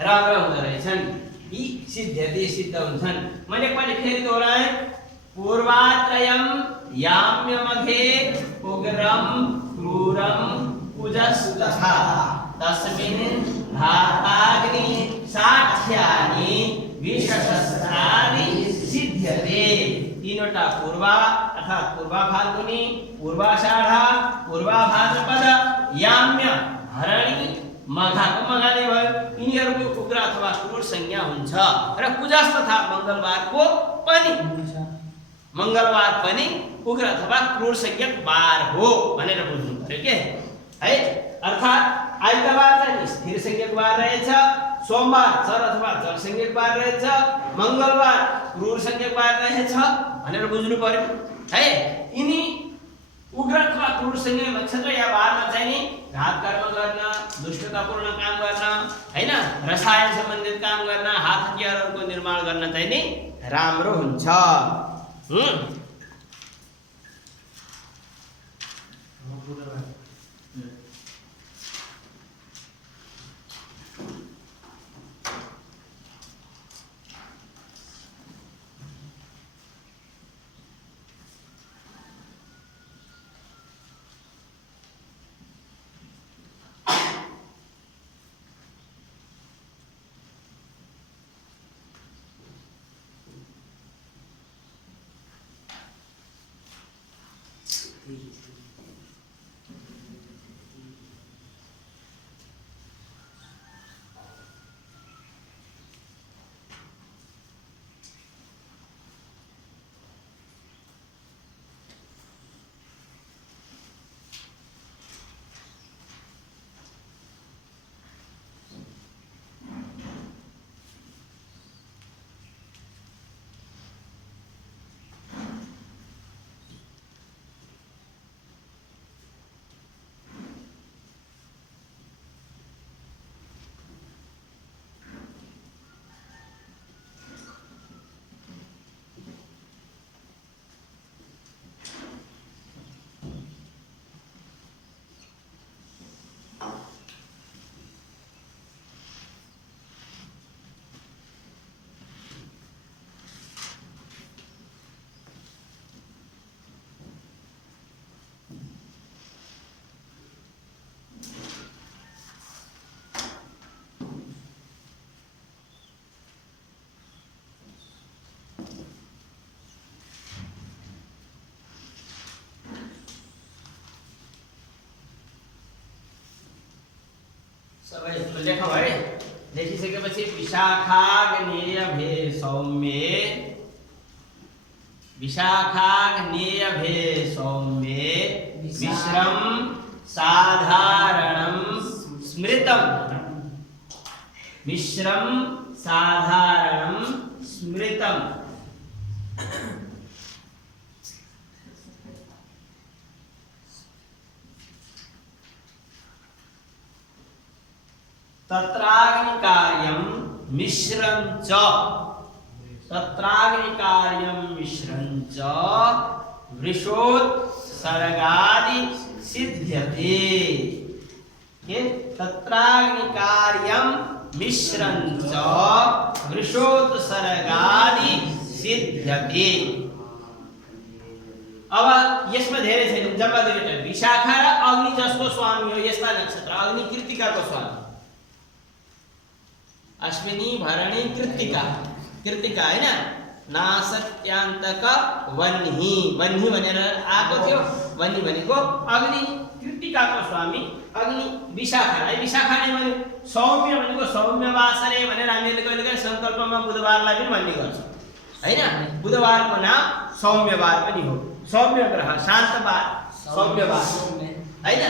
राम्रो हुँदो रहेछन्, यी सिद्ध्यति सिद्ध हुन्छन्। मैले एकपल्ट फेरि दोहोऱ्याएँ, पूर्वात्रयम याम्यमघे उग्रम क्रूरम कुजस्तथा तस्मिन् धाताग्नि साक्ष्यानि विशस्त्राणि सिद्ध्यते। तीनवटा पूर्वा अर्थात् पूर्वा फाल्गुनी, पूर्वाषाढा, पूर्वा भाद्रपद, याम्य हरणी, मघाको मघाले भयो, यिनीहरूको उग्र अथवा क्रूर संज्ञा हुन्छ र कुजस तथा मङ्गलबार पनि उग्र अथवा क्रूर संज्ञक बार हो भनेर बुझ्नु पर्यो के है। अर्थात् आइतबार चाहिँ स्थिर संज्ञक बार रहेछ, सोमबार चर अथवा जल संज्ञक बार रहेछ, मङ्गलबार क्रूर संज्ञक बार रहेछ भनेर बुझ्नु पर्यो है। यिनी उग्र अथवा क्रूर संज्ञक नक्षत्र या बारमा चाहिँ नि घात कर्म गर्न, दुष्टतापूर्ण काम गर्न हैन, रसायन सम्बन्धित काम गर्न, हात हतियारहरूको निर्माण गर्न चाहिँ नि राम्रो हुन्छ। सबै लेखौँ है। लेखिसकेपछि विशाखाग्नेय भे सौम्ये विशाखाग्नेयभे सौम्ये मिश्रम साधारणं स्मृतम् मिश्रम साधारणं स्मृतम् तत्राग्निकार्यं मिश्रं च तत्राग्निकार्यं मिश्रं च वृषोत्सर्गादि सिद्ध्यते के तत्राग्निकार्यं मिश्रं च वृषोत्सर्गादि सिद्ध्यते अब यसमा धेरै छैन जम्मा दुईटा विशाखा र अग्नि जसको स्वामी हो यस्ता नक्षत्र अग्नि कृत्तिकाको स्वामी अश्विनी भरणी कृत्तिका कृत्तिका हैन नासत्यान्तक वह्नि वह्नि भनेर आएको थियो वह्नि भनेको अग्नि कृत्तिकाको स्वामी अग्नि विशाखा है विशाखा नै भन्यो सौम्य भनेको सौम्यवासरे भनेर हामीले कहिलेकाहीँ संकल्पमा बुधबारलाई पनि भन्ने गर्छौं हैन बुधबारको नाम सौम्यवार पनि हो सौम्य ग्रह शान्तवार सौम्यवार हैन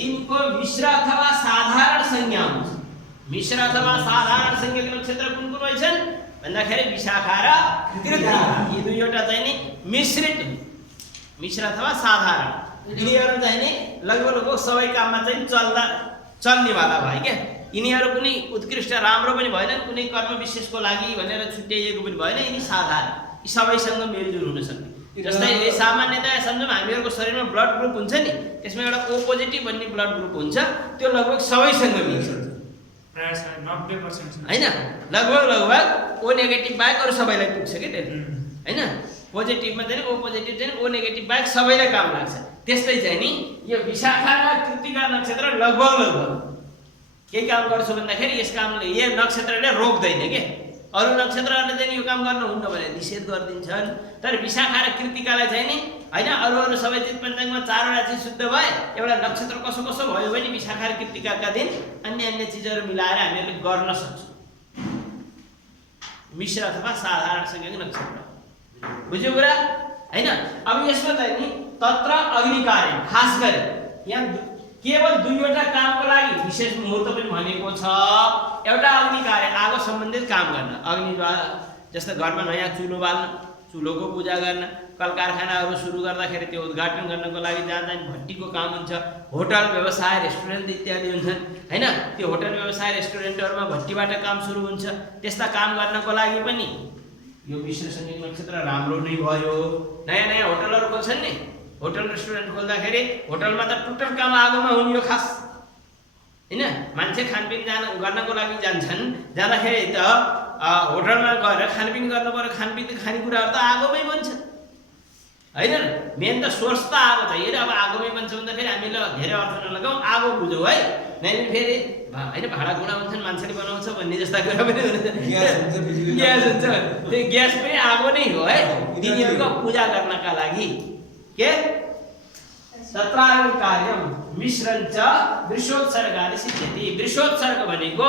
यिनको मिश्र अथवा साधारण संज्ञा हुन्छ मिश्र अथवा साधारण संज्ञाको नक्षत्र कुन कुन भन्छन् भन्दाखेरि विशाखा र कृत्तिका यी दुईवटा चाहिँ नि मिश्रित मिश्र अथवा साधारण यिनीहरु चाहिँ नि लगभग सबै काममा चाहिँ चल्नेवाला भए के यिनीहरु कुनै उत्कृष्ट राम्रो पनि भएनन् कुनै कर्म विशेषको लागि भनेर छुट्याइएको पनि भएन यिनी साधारण यी सबैसँग मेलजुल हुन सक्ने जस्तै सामान्यतया सम्झौं हामीहरुको शरीरमा ब्लड ग्रुप हुन्छ नि त्यसमा एउटा ओ पोजिटिभ भन्ने ब्लड ग्रुप हुन्छ त्यो लगभग सबैसँग मिल्छ प्राय 90% हैन लगभग ओ नेगेटिभ बाहेक अरु सबैलाई पुग्छ के त्यसले हैन पोजिटिभमा चाहिँ ओ पोजिटिभ चाहिँ ओ नेगेटिभ बाहेक सबैलाई काम लाग्छ त्यस्तै चाहिँ नि यो विशाखा र कृत्तिका नक्षत्र लगभग के काम गर्छ भन्दाखेरि यस कामले यो नक्षत्रले रोक्दैन के अरु नक्षत्रहरुले चाहिँ यो काम गर्न हुन्न भने निषेध गर्दिन्छन् तर विशाखा र कृत्तिकालाई चाहिँ नि हैन अरु सबै चिज पञ्चाङ्गमा चारवटा चिज शुद्ध भए एउटा नक्षत्र कसो कसो भयो भने विशाखा र कृत्तिकाका दिन अन्य चिजहरु मिलाएर हामीले गर्न सक्छौं मिश्र अथवा साधारण संज्ञाको नक्षत्र बुझ्यो कुरा हैन अब यसमा चाहिँ नि तत्र अग्निकार्य खास गरी यहाँ केवल दुईवटा कामको लागि विशेष मुहूर्त पनि भनेको छ एउटा अग्निकार्य आगो सम्बन्धित काम गर्न अग्नि जस्तो घरमा नयाँ चुलो बाल्न चुलोको पूजा गर्न कल कारखानाहरु सुरु गर्दाखेरि त्यो उद्घाटन गर्नको लागि जहाँ भट्टीको काम हुन्छ होटल व्यवसाय रेस्टुरेन्ट इत्यादि हुन्छन् हैन त्यो होटल व्यवसाय रेस्टुरेन्टहरुमा भट्टीबाट काम सुरु हुन्छ त्यस्ता काम गर्नको लागि पनि यो मिश्र संज्ञक नक्षत्र राम्रो नै भयो नयाँ होटलहरु खोल्छन् नि होटल रेस्टुरेन्ट खोल्दाखेरि होटलमा त टोटल काम आगोमा हुने हो खास हैन मान्छे खानपिन गर्नको लागि जान्छन् जाँदाखेरि त होटलमा गएर खानपिन गर्नु पर्यो खानपिन खानेकुराहरु त आगोमै बन्छ हैन मेन त सोर्स त आगो छ हेर अब आगोमै बन्छ भन्दाखेरि हामीले धेरै अर्थ नलगाऊ आगो बुझौ है नै फेरि हैन भाडा गुणा हुन्छन् मान्छेले बनाउँछ भन्ने जस्ता कुरा पनि हुन्छ ग्यास हुन्छ त्यो ग्यास पनि आगो नै हो है तिनीहरुको पूजा गर्नका लागि के तत्राग्निकार्यं मिश्रं च वृषोत्सर्गादि सिद्ध्यति वृषोत्सर्ग भनेको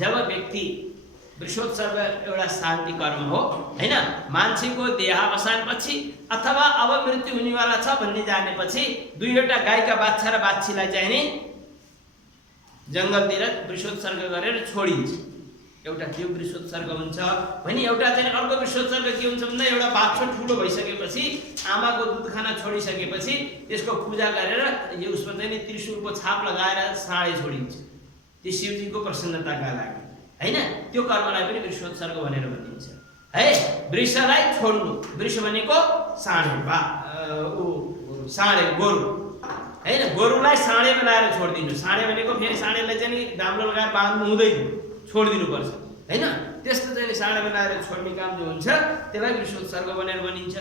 जब व्यक्ति वृषोत्सर्ग एउटा शान्ति कर्म हो हैन मान्छेको देहावसानपछि अथवा अब मृत्यु हुनेवाला छ भन्ने जानेपछि दुईवटा गाईका बाच्छा र बाच्छीलाई चाहिँ नि जंगलतिर वृषोत्सर्ग गरेर छोडिन्छ एउटा त्यो वृषोत्सर्ग हुन्छ भने एउटा चाहिँ अर्को वृषोत्सर्ग के हुन्छ भन्दा एउटा बाछो ठुलो भइसकेपछि आमाको दूध खाना छोडिसकेपछि त्यसको पूजा गरेर यो उसमा चाहिँ नि त्रिशूलको छाप लगाएर साँडे छोडिन्छ त्यो शिवजीको प्रसन्नताका लागि हैन त्यो कर्मलाई पनि वृषोत्सर्ग भनेर भनिन्छ है वृषलाई छोड्नु वृष भनेको साँडे साँडे गोरु हैन गोरुलाई साँडे बनाएर छोड्दिनु साँडे भनेको फेरि साँडेलाई चाहिँ नि दाम्रो लगाएर बाँध्नु हुँदैन छोड्दिनु पर्छ हैन त्यस्तो चाहिँ साँडे बनाएर छोड्ने काम जो हुन्छ त्यसलाई वृषोत्सर्ग भनेर भनिन्छ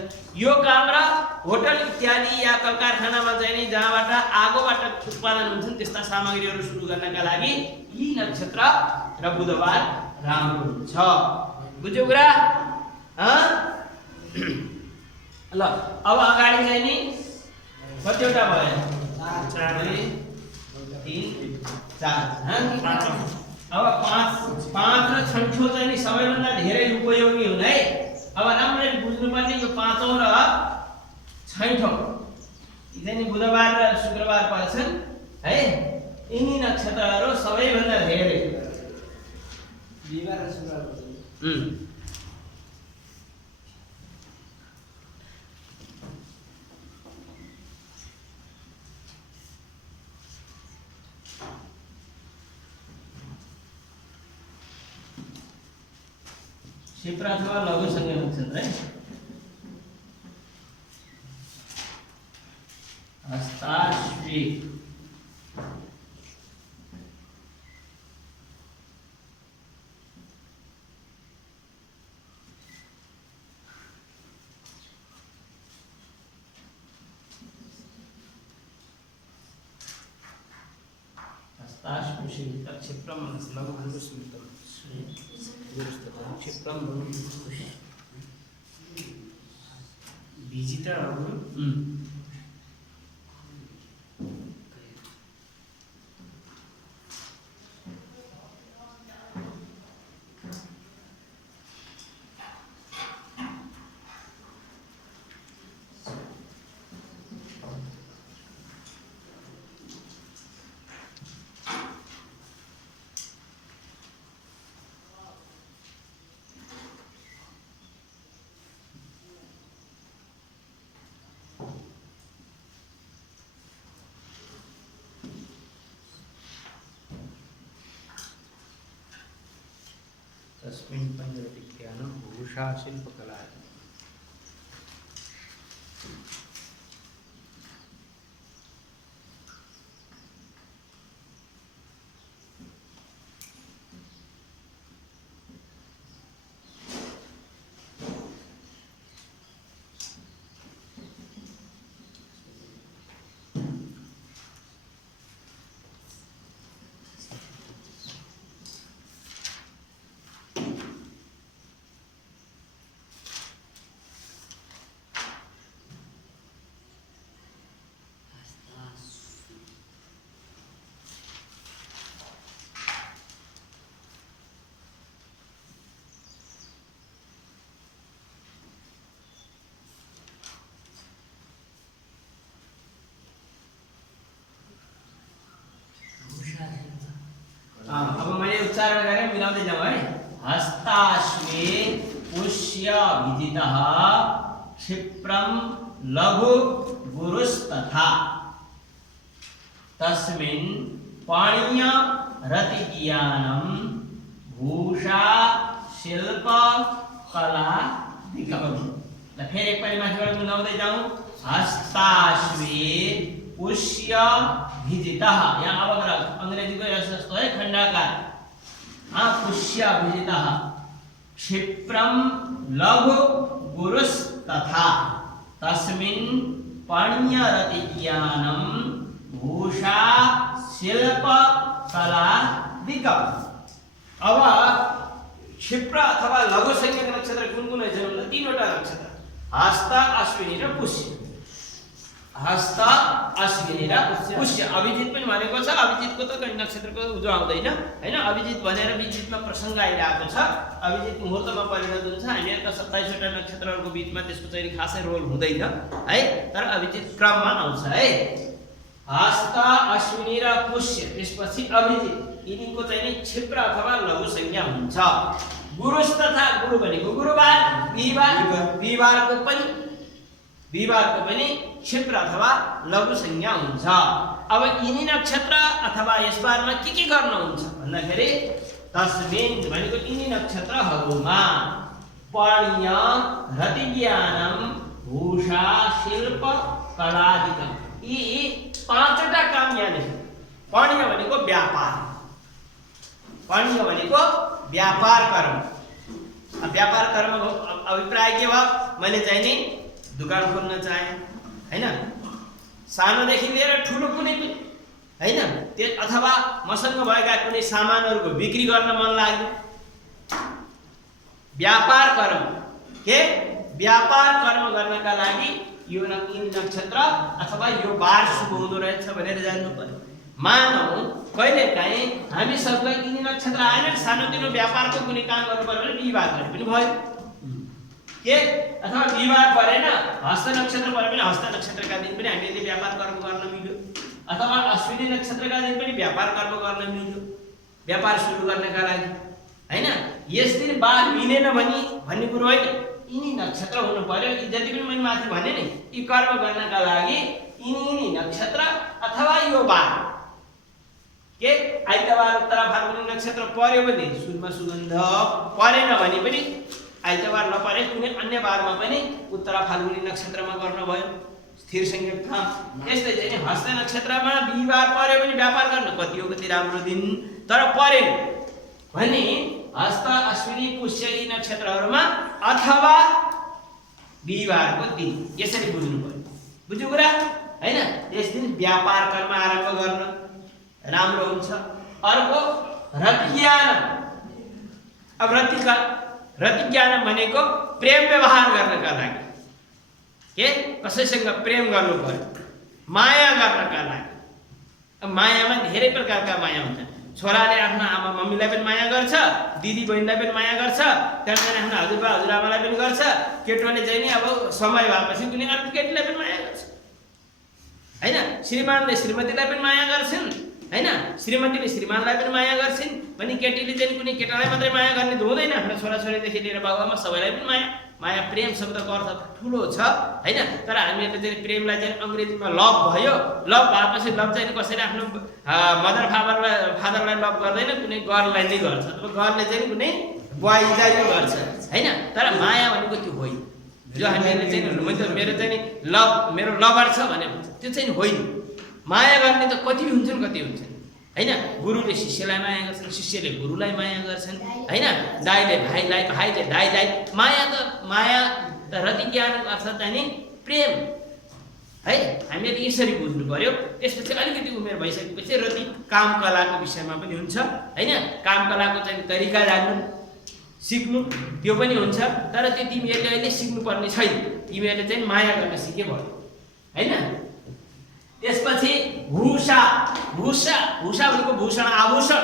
यो काम र होटल इत्यादि या कल कारखानामा चाहिँ नि जहाँबाट आगोबाट उत्पादन हुन्छन् त्यस्ता सामग्रीहरू सुरु गर्नका लागि यी नक्षत्र र बुधबार राम्रो हुन्छ बुझ्यो कुरा ल अब अगाडि चाहिँ नि कतिवटा भयो 4 3 4 अब 5 र 6 चाहिँ नि सबैभन्दा धेरै उपयोगी हुने है अब राम्ररी बुझ्नुपर्ने यो पाँचौं र छैठौं यी चाहिँ बुधबार र शुक्रबार पर्छन् है। यिनी नक्षत्रहरू सबैभन्दा धेरै बिहिबार र शुक्रबार पर्छ। क्षिप्र अथवा लघु संज्ञा नक्षत्र है। हस्ताश्वी हस्ताश्वी क्षिप्रम लघु गुरुस्मितम क्षिप्रम भिजिता गुरु तस्मिन् पञ्चविज्ञानं भूषा शिल्पकला। अब मैले उच्चारण गरेँ मिलाउँदै जाउँ है। हस्ताश्वे पुष्य विदितः क्षिप्रम लघु गुरुस्तथा तस्मिन् पाणिय रतिज्ञानं भूषा शिल्प कला दिगम। ल फेरि एक पाली माथिबाट मिलाउँदै जाउँ। हस्ताश्वे पुष्य विदितः, यहाँ अब अंग्रेजी को जस्तो है खण्डाकार। पुष्य विदितः क्षिप्रम लघु गुरुस्तथा तस्मिन् पाणिय रतिज्ञानं भूषा शिल्प कला दिगम। अब क्षिप्र अथवा लघु संज्ञक नक्षत्र कुन कुन छ भन्दा तीनवटा नक्षत्र हस्त अश्विनी र पुष्य। हस्त अश्विनी र पुष्य। अभिजित पनि भनेको छ। अभिजितको त कहीं नक्षत्रको उजो आउँदैन हैन। अभिजित भनेर बीचमा प्रसंग आइरहेको छ। अभिजित मुहूर्तमा परिणत हुन्छ। हामीहरुका 27 वटा नक्षत्रहरुको बीचमा त्यसको चाहिँ खासै रोल हुँदैन है, तर अभिजित क्रममा आउँछ है। हस्त अश्विनी र पुष्य त्यसपछि अभिजित, यिनीको चाहिँ नि क्षिप्र अथवा लघु संज्ञा हुन्छ। गुरुस तथा गुरु भनेको गुरुबार बिहिबारको पनि क्षिप्र अथवा लघु संज्ञा हुन्छ। अब यिनी नक्षत्र अथवा यस बारमा के गर्न हुन्छ भन्दाखेरि तस्मिन् भनेको यिनी नक्षत्रहरुमा पाणिय रतिज्ञानं भूषा शिल्प कलादिकम, यी पाँचवटा काम यहाँ लेख्नु। पाणिय भनेको व्यापार, पाणिय भनेको व्यापार कर्म। व्यापार कर्म अभिप्राय के भयो, मैले चाहिँ नि दुकान खोल्न चाहे हैन, सानोदेखि लिएर ठुलो कुनै पनि हैन, त्यो अथवा मसँग भएका कुनै सामानहरुको बिक्री गर्न मन लाग्यो, व्यापार कर्म के व्यापार कर्म गर्नका लागि यो नक्षत्र अथवा यो बार शुभ हुँदो रहेछ भनेर जान्नु पर्यो। मानौ कहिलेकाहीँ हामी सबलाई यिनी नक्षत्र आएन, सानोतिनो व्यापारको कुनै काम गर्नु पर्यो भने बिहिबार पनि भयो के अथवा बिहीबार परेन हस्त नक्षत्र परे पनि हस्त नक्षत्रका दिन पनि हामीले व्यापार कर्म गर्न मिल्यो अथवा अश्विनी नक्षत्रका दिन पनि व्यापार कर्म गर्न मिल्यो व्यापार सुरु गर्नका लागि हैन यस दिन बार मिलेन भन्ने कुरो होइन यिनी नक्षत्र हुनु पर्यो जति पनि मैले माथि भने नि यी कर्म गर्नका लागि यिनी नक्षत्र अथवा यो बार के आइतबार उत्तरा फाल्गुनी नक्षत्र पर्यो भने सुनमा सुगन्ध परेन भने पनि आइतबार नपरे कुनै अन्य बारमा पनि उत्तरा फाल्गुनी नक्षत्रमा गर्न भयो स्थिर संज्ञक काम त्यस्तै चाहिँ हस्त नक्षत्रमा बिहीबार पर्यो भने व्यापार गर्न कति हो कति राम्रो दिन तर परेन भने हस्त अश्विनी पुष्य यी नक्षत्रहरुमा अथवा बिहीबारको दिन यसरी बुझ्नु पर्यो बुझ्यो कुरा हैन यस दिन व्यापार कर्म आरम्भ गर्न राम्रो हुन्छ अर्को रतिज्ञान अब रतिज्ञान भनेको प्रेम व्यवहार गर्नका लागि के कसैसँग प्रेम गर्नु पर्यो माया गर्नका लागि मायामा धेरै प्रकारका माया हुन्छ छोराले आफ्नो आमा मम्मीलाई पनि माया गर्छ दिदी बहिनीलाई पनि माया गर्छ त्यसैले आफ्नो हजुरबा हजुरआमालाई पनि गर्छ केटोले चाहिँ नि अब समय भएपछि कुनै अर्को केटीलाई पनि माया गर्छ हैन श्रीमानले श्रीमतीलाई पनि माया गर्छन् हैन श्रीमतीले श्रीमानलाई पनि माया गर्छिन् भने केटीले चाहिँ कुनै केटालाई मात्रै माया गर्ने त हुँदैन आफ्नो छोराछोरीदेखि लिएर बाबुआमा सबैलाई पनि माया प्रेम शब्दको अर्थ ठुलो छ हैन तर हामीहरूले चाहिँ प्रेमलाई चाहिँ अंग्रेजीमा लभ भयो लभ भएपछि लभ चाहिँ कसैले आफ्नो मदर फादरलाई लभ गर्दैन कुनै गर्ललाई नै गर्छ अथवा गर्लले चाहिँ कुनै बोइजलाई नै गर्छ हैन तर माया भनेको त्यो होइन जो हामीहरूले चाहिँ मेरो चाहिँ लभ मेरो लभर छ भने त्यो चाहिँ होइन माया गर्ने त कति हुन्छन् हैन गुरुले शिष्यलाई माया गर्छन् शिष्यले गुरुलाई माया गर्छन् हैन दाइले भाइलाई भाइले दाइलाई माया त रतिज्ञान अर्थ चाहिँ नि प्रेम है हामीले यसरी बुझ्नु पर्यो त्यसपछि अलिकति उमेर भइसकेपछि रति काम कलाको विषयमा पनि हुन्छ हैन काम कलाको चाहिँ तरिका जान्नु सिक्नु त्यो पनि हुन्छ तर त्यो तिमीहरूले अहिले सिक्नु पर्ने छैन तिमीहरूले चाहिँ माया गर्न सिके भयो हैन त्यसपछि भूषा भनेको भूषण आभूषण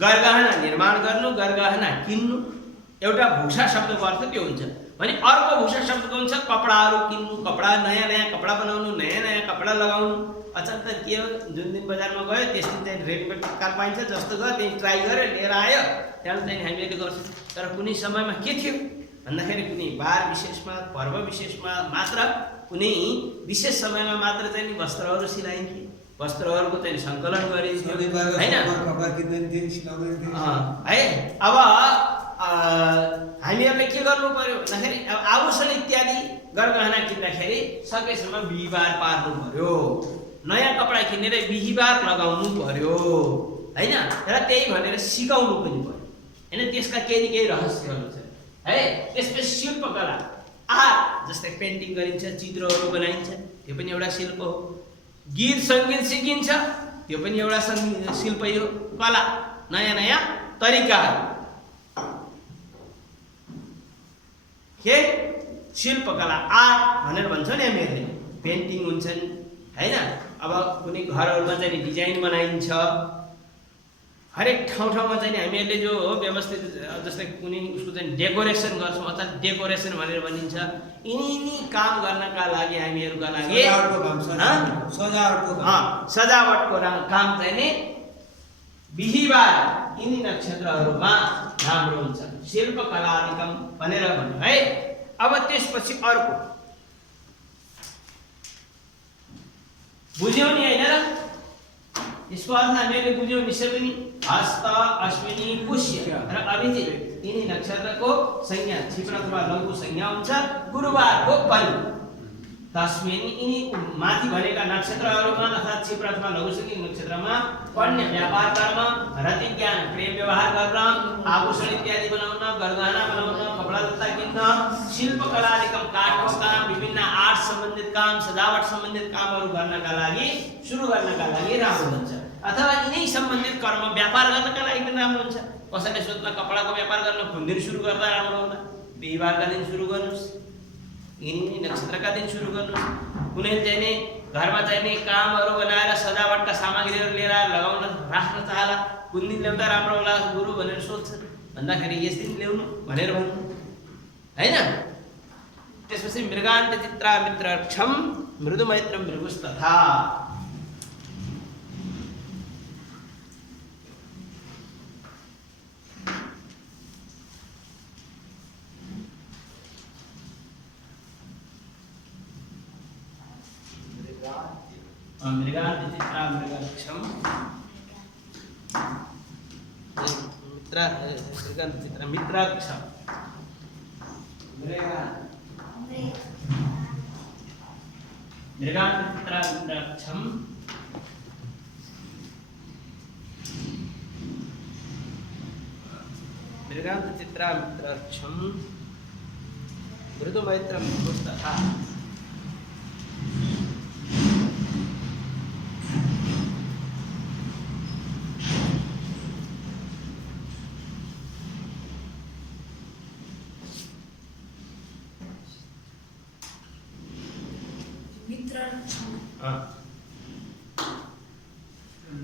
गरगहना निर्माण गर्नु गरगहना किन्नु एउटा भूषा शब्दको अर्थ त्यो हुन्छ भने अर्को भूषा शब्दको हुन्छ कपडाहरू किन्नु कपडा नयाँ कपडा बनाउनु नयाँ कपडा लगाउनु अचम्म त के हो जुन दिन बजारमा गयो त्यस दिन चाहिँ रेडीमेड तत्काल पाइन्छ जस्तो गयो त्यही ट्राई गरेर लिएर आयो त्यहाँबाट चाहिँ हामीले गर्छौँ तर कुनै समयमा के थियो भन्दाखेरि कुनै बार विशेषमा पर्व विशेषमा मात्र कुनै विशेष समयमा मात्र चाहिँ वस्त्रहरू सिलाइन्थे वस्त्रहरूको चाहिँ सङ्कलन गरिन्थ्यो हैन है अब हामीहरूले के गर्नु पर्यो भन्दाखेरि अब आभूषण इत्यादि गरगहना किन्दाखेरि सकेसम्म बिहीबार पार्नु पर्यो नयाँ कपडा किनेर बिहीबार लगाउनु पर्यो हैन र त्यही भनेर सिकाउनु पनि पर्यो हैन त्यसका केही रहस्यहरू छन् है त्यसपछि शिल्पकला आर्ट जस्तै पेन्टिङ गरिन्छ चित्रहरू बनाइन्छ त्यो पनि एउटा शिल्प हो गीत संगीत सिकिन्छ त्यो पनि एउटा शिल्प हो कला नयाँ तरिकाहरू के शिल्पकला आर्ट भनेर भन्छौँ नि हामीहरूले पेन्टिङ हुन्छन् हैन अब कुनै घरहरूमा चाहिँ डिजाइन बनाइन्छ हरेक ठाउँमा चाहिँ हामीहरूले जो हो व्यवस्थित जस्तै कुनै उसको चाहिँ डेकोरेसन गर्छौँ अथवा डेकोरेसन भनेर भनिन्छ यिनी काम गर्नका लागि हामीहरूका लागि सजावटको काम चाहिँ नि बिहीबार यिनी नक्षत्रहरूमा राम्रो हुन्छ शिल्पकलादिकम भनेर भन्नु है अब त्यसपछि अर्को बुझ्यौ नि हैन र यसको अर्थ हामीले बुझ्यौ निश्चय पनि हस्त अश्विनी पुष्य र अभिजित यिनी नक्षत्रको संज्ञा क्षिप्र अथवा लघु संज्ञा हुन्छ गुरुबारको पनि तस्मिन यिनी माथि भनेका नक्षत्रहरूमा अर्थात् क्षिप्र अथवा लघु संज्ञा नक्षत्रमा पण्य व्यापार कर्म रतिज्ञान प्रेम व्यवहार गर्न आभूषण इत्यादि बनाउन गरगहना बनाउन कपडा लत्ता किन्न शिल्पकलादिकम काठको काम विभिन्न आर्ट सम्बन्धित काम सजावट सम्बन्धित कामहरू गर्नका लागि सुरु गर्नका लागि राम्रो हुन्छ अथवा यिनै सम्बन्धित कर्म व्यापार गर्नका लागि पनि राम्रो हुन्छ कसैले सोध्न कपडाको व्यापार गर्न कुन दिन सुरु गर्दा राम्रो होला बिहीबारका दिन सुरु गर्नुस् यिनी नक्षत्रका दिन सुरु गर्नुस् कुनै चाहिँ नि घरमा चाहिँ नि कामहरू बनाएर सजावटका सामग्रीहरू लिएर लगाउन राख्न चाहला कुन दिन ल्याउँदा राम्रो होला गुरु भनेर सोध्छ भन्दाखेरि यस दिन ल्याउनु भनेर भन्नु हैन। त्यसपछि मृगान्त चित्रा मित्रक्षम मृदुमैत्रम मृगुस्तथा मृगान्त चित्रा मृगक्षम मित्र मृगान्त चित्रा मित्रक्षम मृगान्त चित्रा मित्रक्षम मृगान्त चित्रा मित्रक्षम मृदुमैत्रम मृगुस्तथा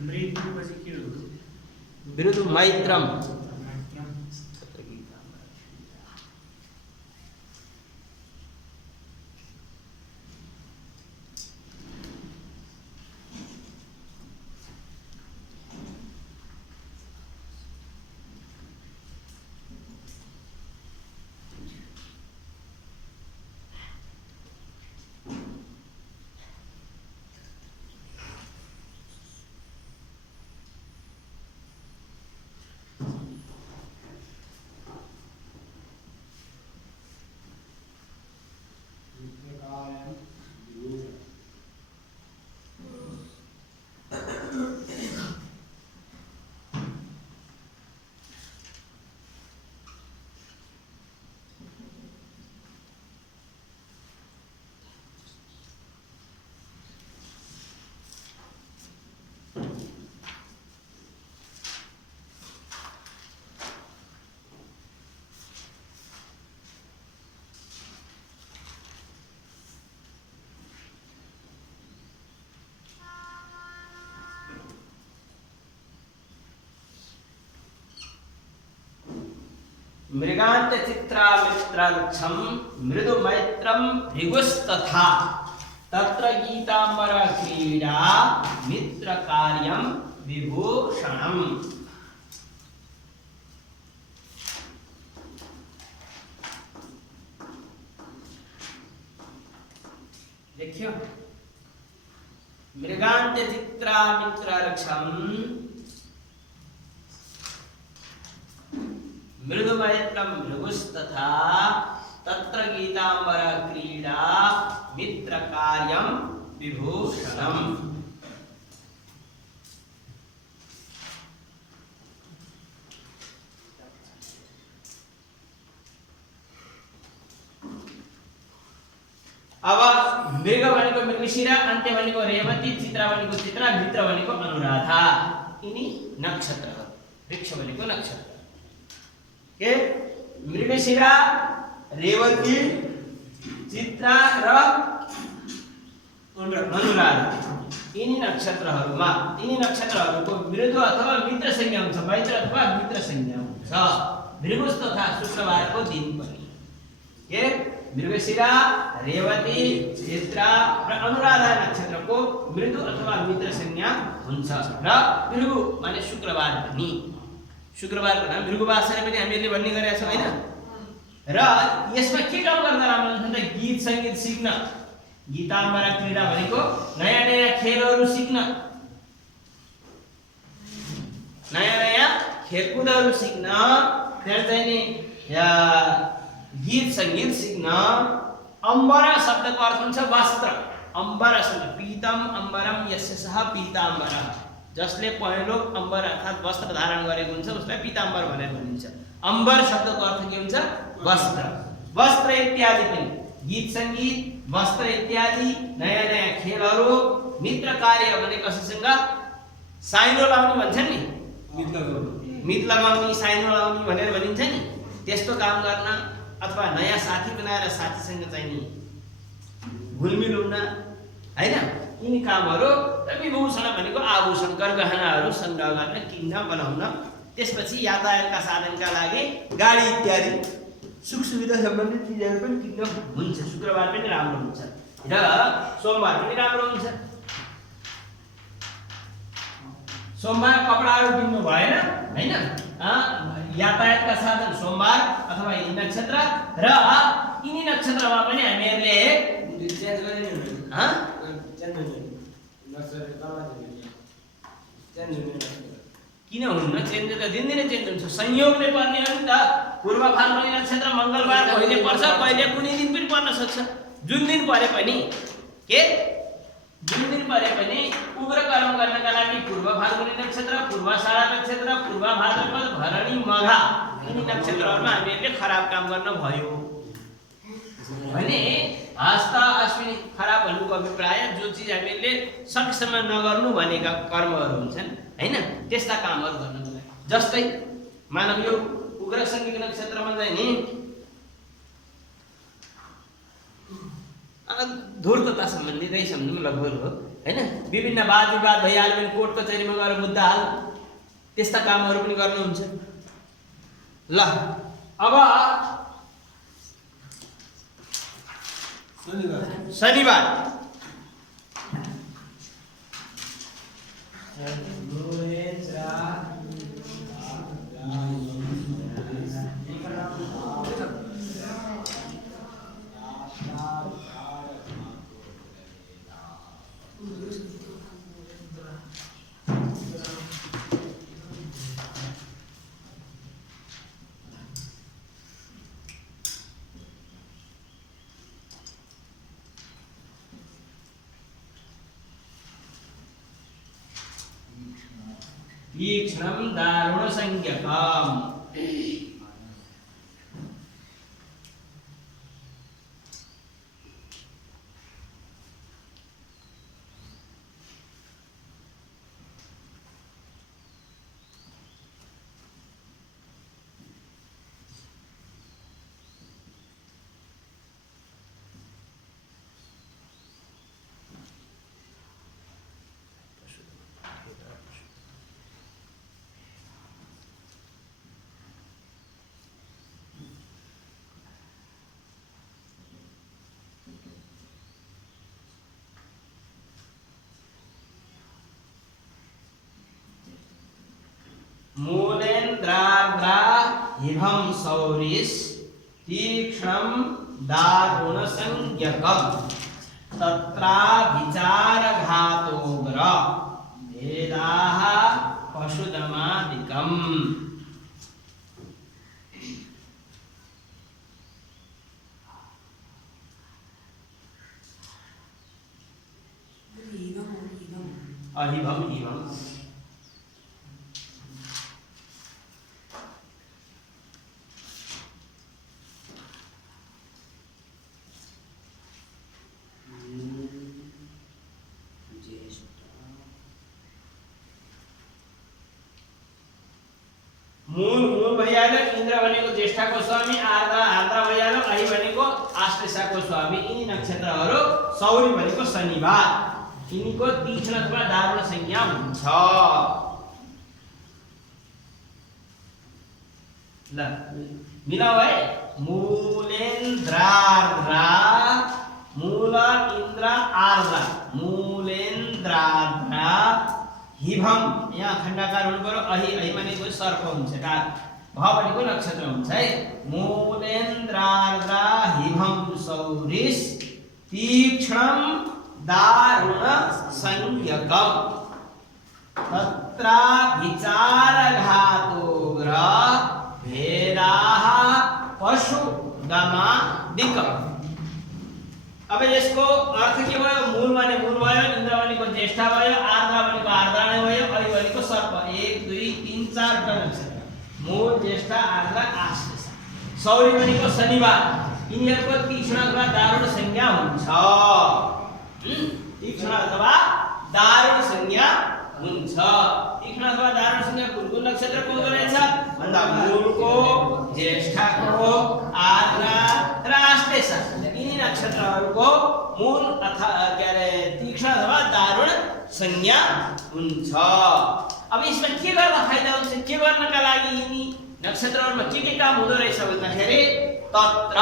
मृदुपछि के हो? मृदुमैत्रम मृगान्त चित्रा मित्रक्षम मृदुमैत्रम भृगुस्तथा तत्र गीतांबर क्रीडा मित्र कार्यम विभूषणम। देखियो मृगान्त चित्रा मित्रक्षम मृदुमैत्रम भृगुस्तथा तत्र गीतांबर क्रीडा मित्र कार्यम विभूषणम। अब मृग भनेको मृगशिरा, अन्त्य भनेको रेवती, चित्रा भनेको चित्रा, मित्र भनेको अनुराधा। यिनी नक्षत्रहरू, वृक्ष भनेको नक्षत्र के मृगशिरा, रेवती, चित्रा र अनुराधा यिनी नक्षत्रहरूमा यिनी नक्षत्रहरूको मृदु अथवा मित्र संज्ञा हुन्छ, मैत्र अथवा मित्र संज्ञा हुन्छ। भृगुस् तथा शुक्रबारको दिन पनि के मृगशिरा, रेवती, चित्रा र अनुराधा नक्षत्रको मृदु अथवा मित्र संज्ञा हुन्छ र भृगु माने शुक्रबार पनि। शुक्रबारको नाम भृगुवासरे पनि हामीले भन्ने गरेका छौँ हैन। र यसमा के काम गर्दा राम्रो हुन्छ त गीत संगीत सिक्न, गीताम्बरा क्रीडा भनेको नयाँ नयाँ खेलहरू सिक्न, नयाँ नयाँ खेलकुदहरू सिक्न, त्यहाँ चाहिँ गीत संगीत सिक्न। अम्बरा शब्दको अर्थ हुन्छ वस्त्र। अम्बरा शब्द पीतम अम्बरम यस्य सह पीताम्बर, जसले पहेँलो अम्बर अर्थात् वस्त्र धारण गरेको हुन्छ उसलाई पीताम्बर भनेर भनिन्छ। अम्बर शब्दको अर्थ के हुन्छ? वस्त्र। वस्त्र इत्यादि पनि गीत संगीत, वस्त्र इत्यादि, नयाँ नयाँ खेलहरू, मित्र कार्य भने कसैसँग साइनो लाउने भन्छ नि, मित लगाउने साइनो लाउने भनेर भनिन्छ नि, त्यस्तो काम गर्न अथवा नयाँ साथी बनाएर साथीसँग चाहिँ नि घुलमिल हुन हैन, यिनी कामहरू। र विभूषण भनेको आभूषण, गरगहनाहरू सङ्ग्रह गर्न, किन्न, बनाउन त्यसपछि यातायातका साधनका लागि गाडी इत्यादि सुख सुविधा सम्बन्धित चिजहरू पनि किन्न हुन्छ। शुक्रबार पनि राम्रो हुन्छ र सोमबार पनि राम्रो हुन्छ। सोमबार कपडाहरू किन्नु भएन हैन, यातायातका साधन सोमबार अथवा यिनी नक्षत्र र यिनी नक्षत्रमा पनि हामीहरूले किन हुन्न? चेन्ज त दिनदिनै चेन्ज हुन्छ, संयोगले पर्ने हो नि त। पूर्व फाल्गुनी नक्षत्र मङ्गलबार कहिले पर्छ, कहिले कुनै दिन पनि पर्न सक्छ। जुन दिन परे पनि उग्र कर्म गर्नका लागि पूर्व फाल्गुनी नक्षत्र, पूर्वाषाढा नक्षत्र, पूर्व भाद्रपद, भरणी, मघा यिनी नक्षत्रहरूमा हामीहरूले खराब काम गर्न भयो भने हस्त अश्विनी खराब भन्नुको अभिप्राय जो चिज हामीहरूले सकेसम्म नगर्नु भनेका कर्महरू हुन्छन् हैन, त्यस्ता कामहरू गर्नको लागि। जस्तै मानव यो उग्र संज्ञक नक्षत्रमा चाहिँ नि धूर्तता सम्बन्धित सम्झौँ लगभग हो हैन। विभिन्न वाद विवाद भइहाल्यो भने कोर्ट कचहरीमा गएर मुद्दा हाल, त्यस्ता कामहरू पनि गर्नुहुन्छ। ल अब शनिबार तीक्ष्णं दारुण संज्ञकम् मूलेन्द्रार्द्रा हिभं सौरिस तीक्ष्णं दारुण संज्ञकम् तत्राभिचारघातोग्र भेदाः पशुदमादिकम्। अहिभं हिभं मूल भइहाल्यो, इन्द्र भनेको ज्येष्ठाको स्वामी, आर्द्रा भइहाल्यो, अहि भनेको आश्लेषाको स्वामी। यिनी नक्षत्रहरू सौरी भनेको शनिबार, यिनीको तीक्ष्ण अथवा दारुण संज्ञा हुन्छ। ल मिलाऊ है, मूलेन्द्रार्द्रा, मूल इन्द्र आर्द्रा, मूलेन्द्रार्द्रा हिभम, यहाँ खण्डाकार हुनु पर्यो। अहि भनेको सर्प हुन्छ, काग, भ भनेको नक्षत्र हुन्छ है। मूलेन्द्रार्द्रा हिभम सौरिस तीक्ष्णं दारुण संज्ञकम् तत्राभिचारघातोग्र भेदाः पशुदमादिकम्। अब यसको अर्थ के भयो? मूल माने मूल भयो, इन्द्र भनेको ज्येष्ठा भयो, आर्द्रा भनेको आर्द्रा नै भयो, अहि भनेको सर्प। 1 2 3 4 वटा नक्षत्र, मूल ज्येष्ठा आर्द्रा आश्लेषा। सौरी भनेको शनिबार, यिनीहरूको तीक्ष्ण अथवा दारुण संज्ञा हुन्छ। तीक्ष्ण अथवा दारुण संज्ञा हुन्छ। तीक्ष्ण अथवा दारुण संज्ञा कुन नक्षत्रको रहेछ भन्दा मूलको, ज्येष्ठाको, आर्द्रा र आश्लेषा यिनी नक्षत्रहरूको मूल अथवा तीक्ष्ण अथवा दारुण संज्ञा हुन्छ। अब यसमा के गर्दा फाइदा हुन्छ, के गर्नका लागि यिनी नक्षत्रहरुमा के काम हुँदो रहेछ भन्दाखेरि तत्र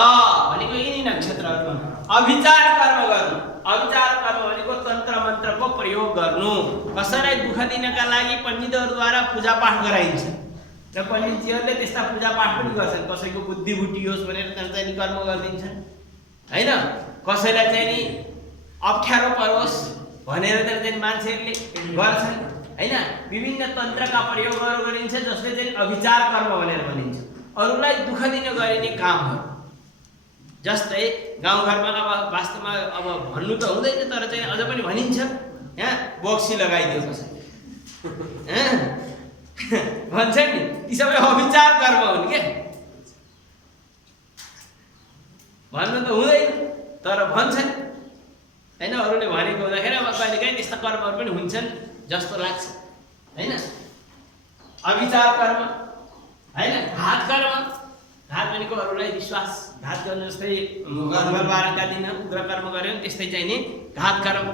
भनेको यिनी नक्षत्रहरुमा अभिचार कर्म गर्नु। अभिचार कर्म भनेको तन्त्र मन्त्रको प्रयोग गर्नु। कसैलाई दुःख दिनका लागि पण्डितहरुद्वारा पूजा पाठ गराइन्छ र पण्डितजीहरुले त्यस्ता पूजा पाठ पनि गर्छन्। कसैको बुद्धि भुटियोस् भनेर चाहिँ कर्म गरिदिन्छन् हैन। कसैलाई चाहिँ नि अप्ठ्यारो परोस् भनेर चाहिँ मान्छेहरूले गर्छन् हैन। विभिन्न तन्त्रका प्रयोगहरू गरिन्छ जसले चाहिँ अभिचार कर्म भनेर भनिन्छ। अरूलाई दुःख दिन गरिने कामहरू जस्तै गाउँघरमा अब वास्तवमा अब भन्नु त हुँदैन तर चाहिँ अझ पनि भनिन्छ यहाँ बक्सी लगाइदियो कसै भन्छ नि, ती सबै अभिचार कर्म हुन् के। भन्नु त हुँदैन तर भन्छन् हैन। अरूले भनेको हुँदाखेरि अब कहिलेकाहीँ त्यस्ता कर्महरू पनि हुन्छन् जस्तो लाग्छ हैन। अभिचार कर्म हैन। घात कर्म, घात भनेको अरूलाई विश्वास घात गर्नु। जस्तै मंगलबारका दिन उग्र कर्म गर्यो त्यस्तै चाहिँ नि घात कर्म।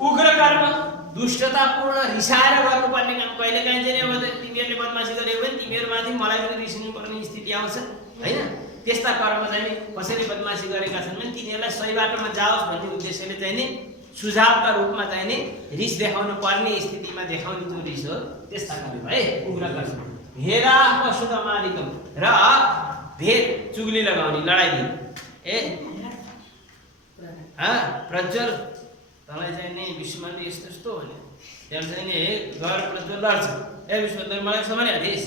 उग्र कर्म दुष्टतापूर्ण रिसाएर गर्नुपर्ने काम। कहिलेकाहीँ चाहिँ अब तिमीहरूले बदमासी गर्यो भने तिमीहरूमाथि मलाई पनि रिसिनु पर्ने स्थिति आउँछ हैन। त्यस्ता कर्म चाहिँ नि कसैले बदमासी गरेका छन् भने तिनीहरूलाई सही बाटोमा जाओस् भन्ने उद्देश्यले चाहिँ नि सुझावका रूपमा चाहिँ नि रिस देखाउनु पर्ने स्थितिमा देखाउने जो रिस हो त्यस्ता कर्म है उग्र कर्म। भेदा पशुतमालिकम र भेद चुगली लगाउने, लडाई दिने। प्रज्वल तँलाई चाहिँ नि विश्वले यस्तो यस्तो भन्यो त्यहाँ चाहिँ नि घर प्रज्वल लड्छ विश्वले मलाई समाने हदिस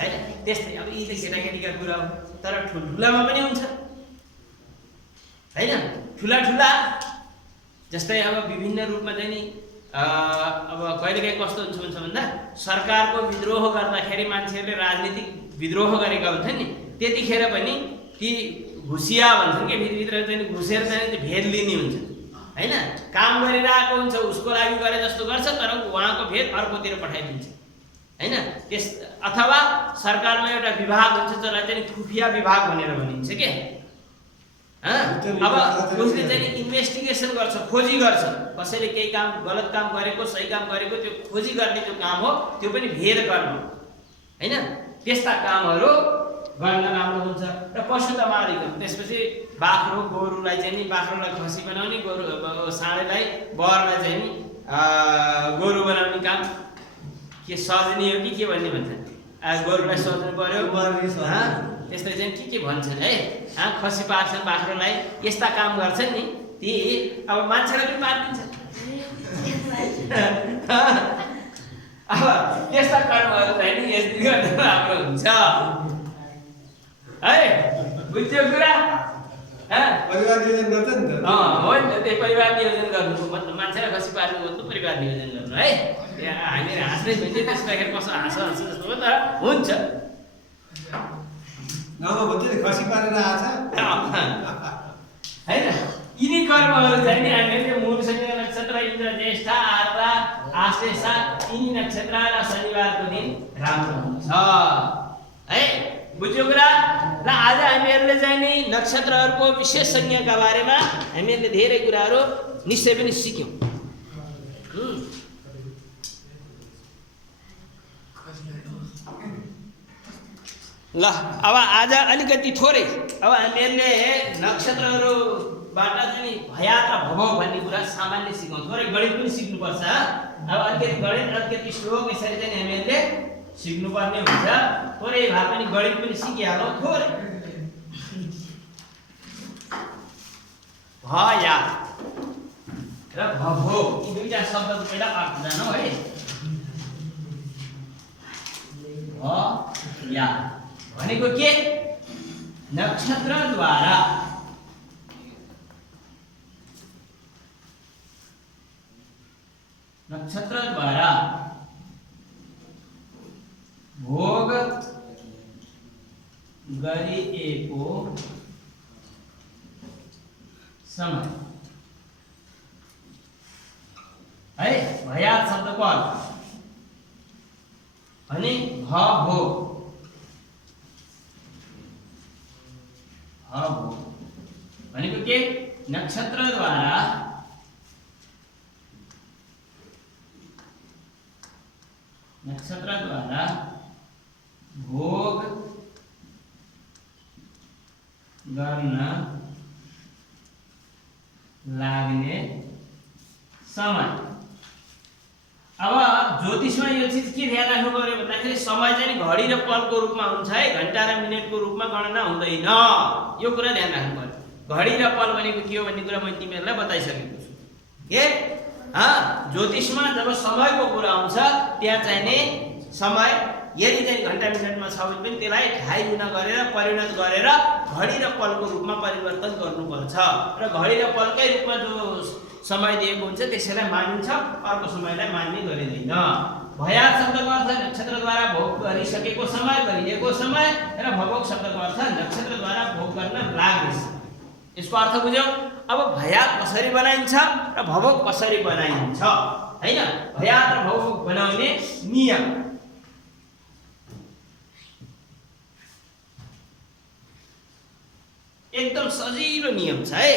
हैन। त्यस्तै अब यी त केटाकेटीका कुरा हो तर ठुल्ठुलामा पनि हुन्छ हैन। ठुला जस्तै अब विभिन्न रूपमा चाहिँ नि अब कहिलेकाहीँ कस्तो हुन्छ भन्दा सरकारको विद्रोह गर्दाखेरि मान्छेहरूले राजनीतिक विद्रोह गरेका हुन्छन् नि, त्यतिखेर पनि ती घुसिया भन्छन् के, भित्र चाहिँ घुसेर चाहिँ भेद लिने हुन्छ हैन। काम गरिरहेको हुन्छ उसको लागि गरे जस्तो गर्छ तर उहाँको भेद अर्कोतिर पठाइदिन्छ हैन। त्यस अथवा सरकारमा एउटा विभाग हुन्छ जसलाई चाहिँ खुफिया विभाग भनेर भनिन्छ के। अब उसले चाहिँ इन्भेस्टिगेसन गर्छ, खोजी गर्छ। कसैले केही काम गलत काम गरेको सही काम गरेको त्यो खोजी गर्ने जो काम हो त्यो पनि भेद कर्म हैन। त्यस्ता कामहरू गर्न राम्रो हुन्छ। र पशुतमालिकम त्यसपछि बाख्रो गोरुलाई चाहिँ नि बाख्रोलाई खसी बनाउने, गोरु साँडेलाई बरलाई चाहिँ नि गोरु बनाउने काम के सजनी हो कि के भन्ने भन्छ। गोरुलाई सज्नु पर्यो त्यस्तै चाहिँ के भन्छन् है। खसी पार्छन् बाख्रोलाई, यस्ता काम गर्छन् नि ती अब मान्छेलाई पनि पारिदिन्छ। अब त्यस्ता कर्महरू चाहिँ नि यसले गर्दा राम्रो हुन्छ है। बुझ्यो कुरा? परिवार नियोजन गर्छ नि त। हो नि त, त्यही परिवार नियोजन गर्नु मतलब मान्छेलाई खसी पार्नु मतलब परिवार नियोजन गर्नु है। हामी हाँस्दै भइन्छ त्यसदाखेरि कसो हाँस जस्तो हो तर हुन्छ। गाउँमा भन्छ नि खसी पारेर आछ हैन। यिनी कर्महरू चाहिँ नि हामीले मूलसँग नक्षत्र इन्द्र ज्येष्ठ आर्द्रा आश्लेषा यिनी नक्षत्र र शनिबारको दिन राम्रो हुन्छ है। बुझ्यो कुरा? र आज हामीहरूले चाहिँ नि नक्षत्रहरूको विशेष संज्ञाका बारेमा हामीहरूले धेरै कुराहरू निश्चय पनि सिक्यौँ। ल अब आज अलिकति थोरै अब हामीहरूले नक्षत्रहरूबाट चाहिँ नि भयात र भवौ भन्ने कुरा सामान्य सिकौँ। थोरै गणित पनि सिक्नुपर्छ। अब अलिकति गणित अलिकति श्लोक यसरी चाहिँ हामीहरूले सिक्नुपर्ने हुन्छ। थोरै भए पनि गणित पनि सिकिहालौँ थोरै। भया र भवौ यी दुईटा शब्दको पहिला अर्थ जानौ है। भया भनेको के? नक्षत्रद्वारा भोग गरिएको समय है। भयात शब्दको अर्थ भने भोग भनेको के? नक्षत्रद्वारा नक्षत्रद्वारा भोग गर्न लाग्ने समय। अब ज्योतिषमा यो चीज के ध्यान राख्नु पर्यो भन्दाखेरि समय चाहिँ घडी र पलको रूपमा हुन्छ है, घण्टा र मिनेटको रूपमा गणना हुँदैन। यो कुरा ध्यान राख्नु पर्यो। घडी र पल भनेको के हो भन्ने कुरा मैले तिमीहरूलाई बताइसकेको छु। के ज्योतिषमा जब समयको कुरा आउँछ त्यहाँ चाहिने समय यदि चाहिँ घण्टा मिनेटमा छ भने पनि त्यसलाई 2.5 गुणा गरेर परिणत गरेर घडी र पलको रूपमा परिवर्तन गर्नुपर्छ र घडी र पलकै रूपमा जो समय दिएको हुन्छ त्यसैलाई मानिन्छ, अर्को समयलाई मान्ने गरिँदैन। भयात शब्दको अर्थ नक्षत्रद्वारा भोग गरिसकेको समय, गरिएको समय र भोग शब्दको अर्थ नक्षत्रद्वारा भोग गर्न लाग्ने। यसको अर्थ बुझ्यौ? अब भयात कसरी बनाइन्छ र भोग कसरी बनाइन्छ हैन? भयात र भोग बनाउने नियम एकदम सजिलो नियम छ है।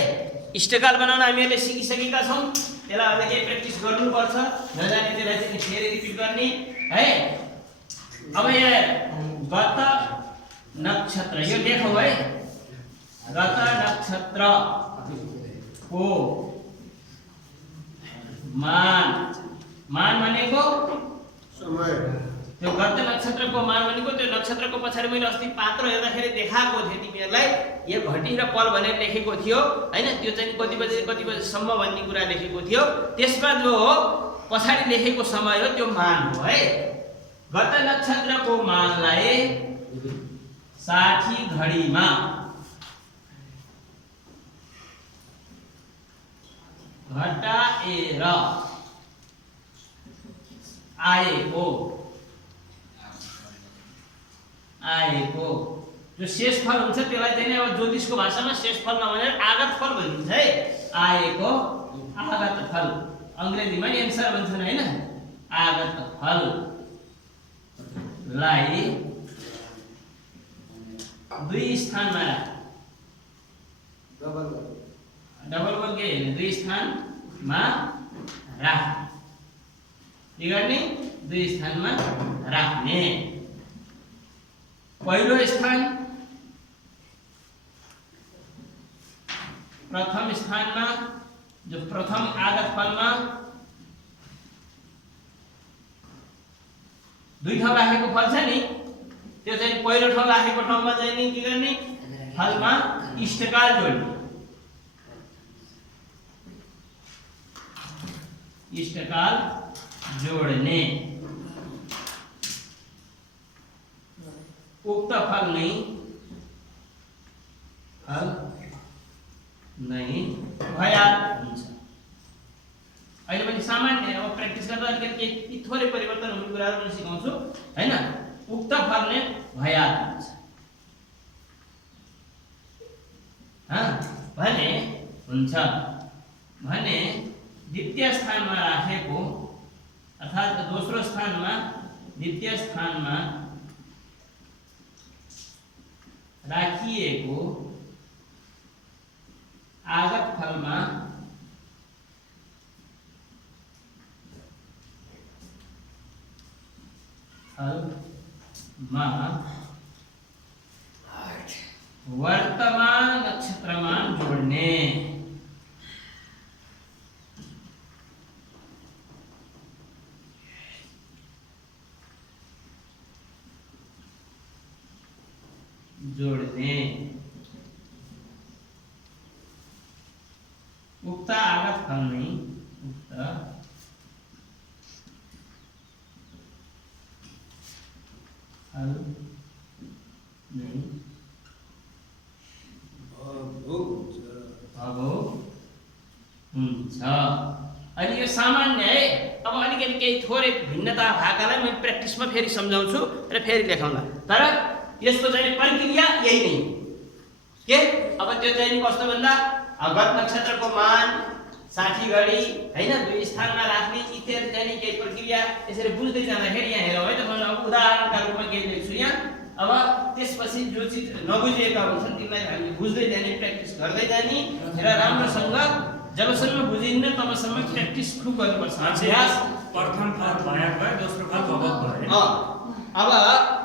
इष्टकाल बनाउन हामीहरूले सिकिसकेका छौं, त्यसलाई अझै केही प्र्याक्टिस गर्नुपर्छ, नजाने त्यसलाई चाहिँ फेरि रिपिट गर्ने है। अब यहाँ गत नक्षत्र यो लेखौँ है, गत नक्षत्रको मान भनेको समय। त्यो गत नक्षत्रको मान भनेको त्यो नक्षत्रको पछाडि मैले अस्ति पात्र हेर्दाखेरि देखाएको थिएँ तिमीहरूलाई, यो घटी र पल भनेर लेखेको थियो हैन? त्यो चाहिँ कति बजेसम्म भन्ने कुरा लेखेको थियो। त्यसमा जो हो पछाडि लेखेको समय हो त्यो मान हो है। गत नक्षत्रको मानलाई 60 घडीमा घटाएर आएको जो शेषफल हुन्छ त्यसलाई चाहिँ अब ज्योतिषको भाषामा शेषफल नभनेर आगत फल भनिन्छ है। आएको आगत फल, अंग्रेजीमा नि एन्सर भन्छन् हैन? आगत फललाई 2 स्थानमा राख, डबल के हैन, 2 स्थानमा राख। के गर्ने? 2 स्थानमा राख्ने। पहिलो स्थान प्रथम स्थानमा जो प्रथम आगत फलमा 2 ठाउँ राखेको फल छ नि, त्यो चाहिँ पहिलो ठाउँ राखेको ठाउँमा चाहिँ नि के गर्ने? फलमा इष्टकाल जोड्ने। इष्टकाल जोड्ने। उक्त फल नहीं भयात हुन्छ। अहिले पनि सामान्य अब प्र्याक्टिस गर्दा अलिकति थोरै परिवर्तन हुने कुराहरु पनि सिकाउँछु हैन? उक्त फल नै भयात हुन्छ भने हुन्छ भने द्वितीय स्थानमा राखेको अर्थात् दोस्रो स्थानमा द्वितीय स्थानमा राखिएको आगत फलमा वर्तमान नक्षत्रमान जोड्ने। उक्त आगत फल नहीं उक्त फल नहीं हुन्छ। अनि यो सामान्य है। अब अलिकति केही थोरै भिन्नता भएकालाई म प्र्याक्टिसमा फेरि सम्झाउँछु र फेरि देखाउँला। तर यसको चाहिँ प्रक्रिया यही नै के। अब त्यो चाहिँ कस्तो भन्दा गत नक्षत्रको मान 60 घडी हैन 2 स्थानमा राख्ने इत्यादि चाहिँ केही प्रक्रिया यसरी बुझ्दै जाँदाखेरि यहाँ हेरौँ है त। म अब उदाहरणका रूपमा के लेख्छु यहाँ। अब त्यसपछि जो चीज नबुझेका हुन्छन् तिनीलाई हामीले बुझ्दै जाने, प्र्याक्टिस गर्दै जाने र राम्रोसँग जबसम्म बुझिन्न तबसम्म प्र्याक्टिस खूब गर्नुपर्छ अभ्यास। प्रथम फल भए दोस्रो फल भगवत भयो। अब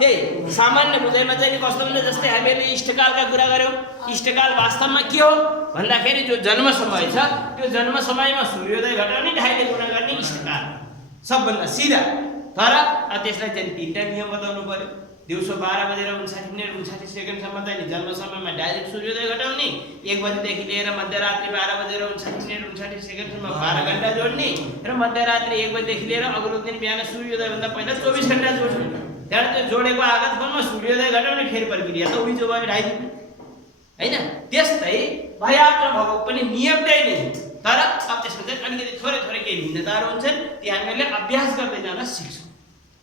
त्यही सामान्य बुझाइमा चाहिँ नि कस्तो हुन्छ, जस्तै हामीले इष्टकालका कुरा गऱ्यौँ। इष्टकाल वास्तवमा के हो भन्दाखेरि जो जन्म समय छ त्यो जन्म समयमा सूर्योदय घटाउने ढाइले गुणा गर्ने इष्टकाल सबभन्दा सिधा। तर त्यसलाई चाहिँ तीनटा नियम बताउनु पर्यो। दिउँसो 12 बजेर 59 मिनेट 59 सेकेन्डसम्म चाहिँ नि जन्म समयमा डाइरेक्ट सूर्योदय घटाउने, 1 बजेदेखि लिएर मध्यरात्रि 12 बजेर 59 मिनेट 59 सेकेन्डसम्म 12 घण्टा जोड्ने र मध्यरात्रि 1 बजेदेखि लिएर अग्लो दिन बिहान सूर्योदयभन्दा पहिला 24 घण्टा जोड्ने। त्यहाँबाट त्यो जोडेको आगत फलमा सूर्योदय घटाउने फेरि प्रक्रिया त उही जो भयो ढाइ हैन। त्यस्तै भयाप्त भगवत पनि नियम त्यही नै, तर अब त्यसमा चाहिँ अलिकति थोरै थोरै केही भिन्नताहरू हुन्छन्, ती हामीले अभ्यास गर्दै जाँदा सिक्छौँ।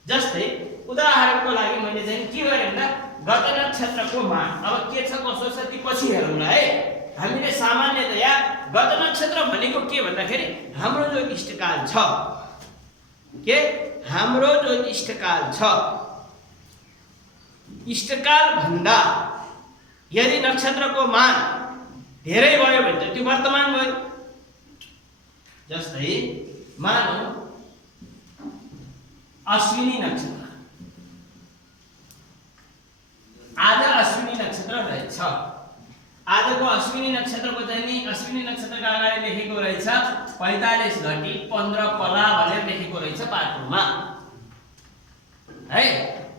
जस्तै उदाहरणको लागि मैले चाहिँ के गरेँ भन्दा गत नक्षत्रको मान अब के छ कसो छ ती पछि हेरौँला है। हामीले सामान्यतया गत नक्षत्र भनेको के भन्दाखेरि हाम्रो जो इष्टकाल छ, के हाम्रो जो इष्टकाल छ, इष्टकाल भन्दा यदि नक्षत्रको मान धेरै भयो भने त त्यो वर्तमान भयो। जस्तै मानौ अश्विनी नक्षत्र, आज अश्विनी नक्षत्र रहेछ। आजको अश्विनी नक्षत्रको चाहिँ नि अश्विनी नक्षत्रका अगाडि लेखेको रहेछ 45 घटी 15 पला भनेर लेखेको रहेछ पात्रोमा है।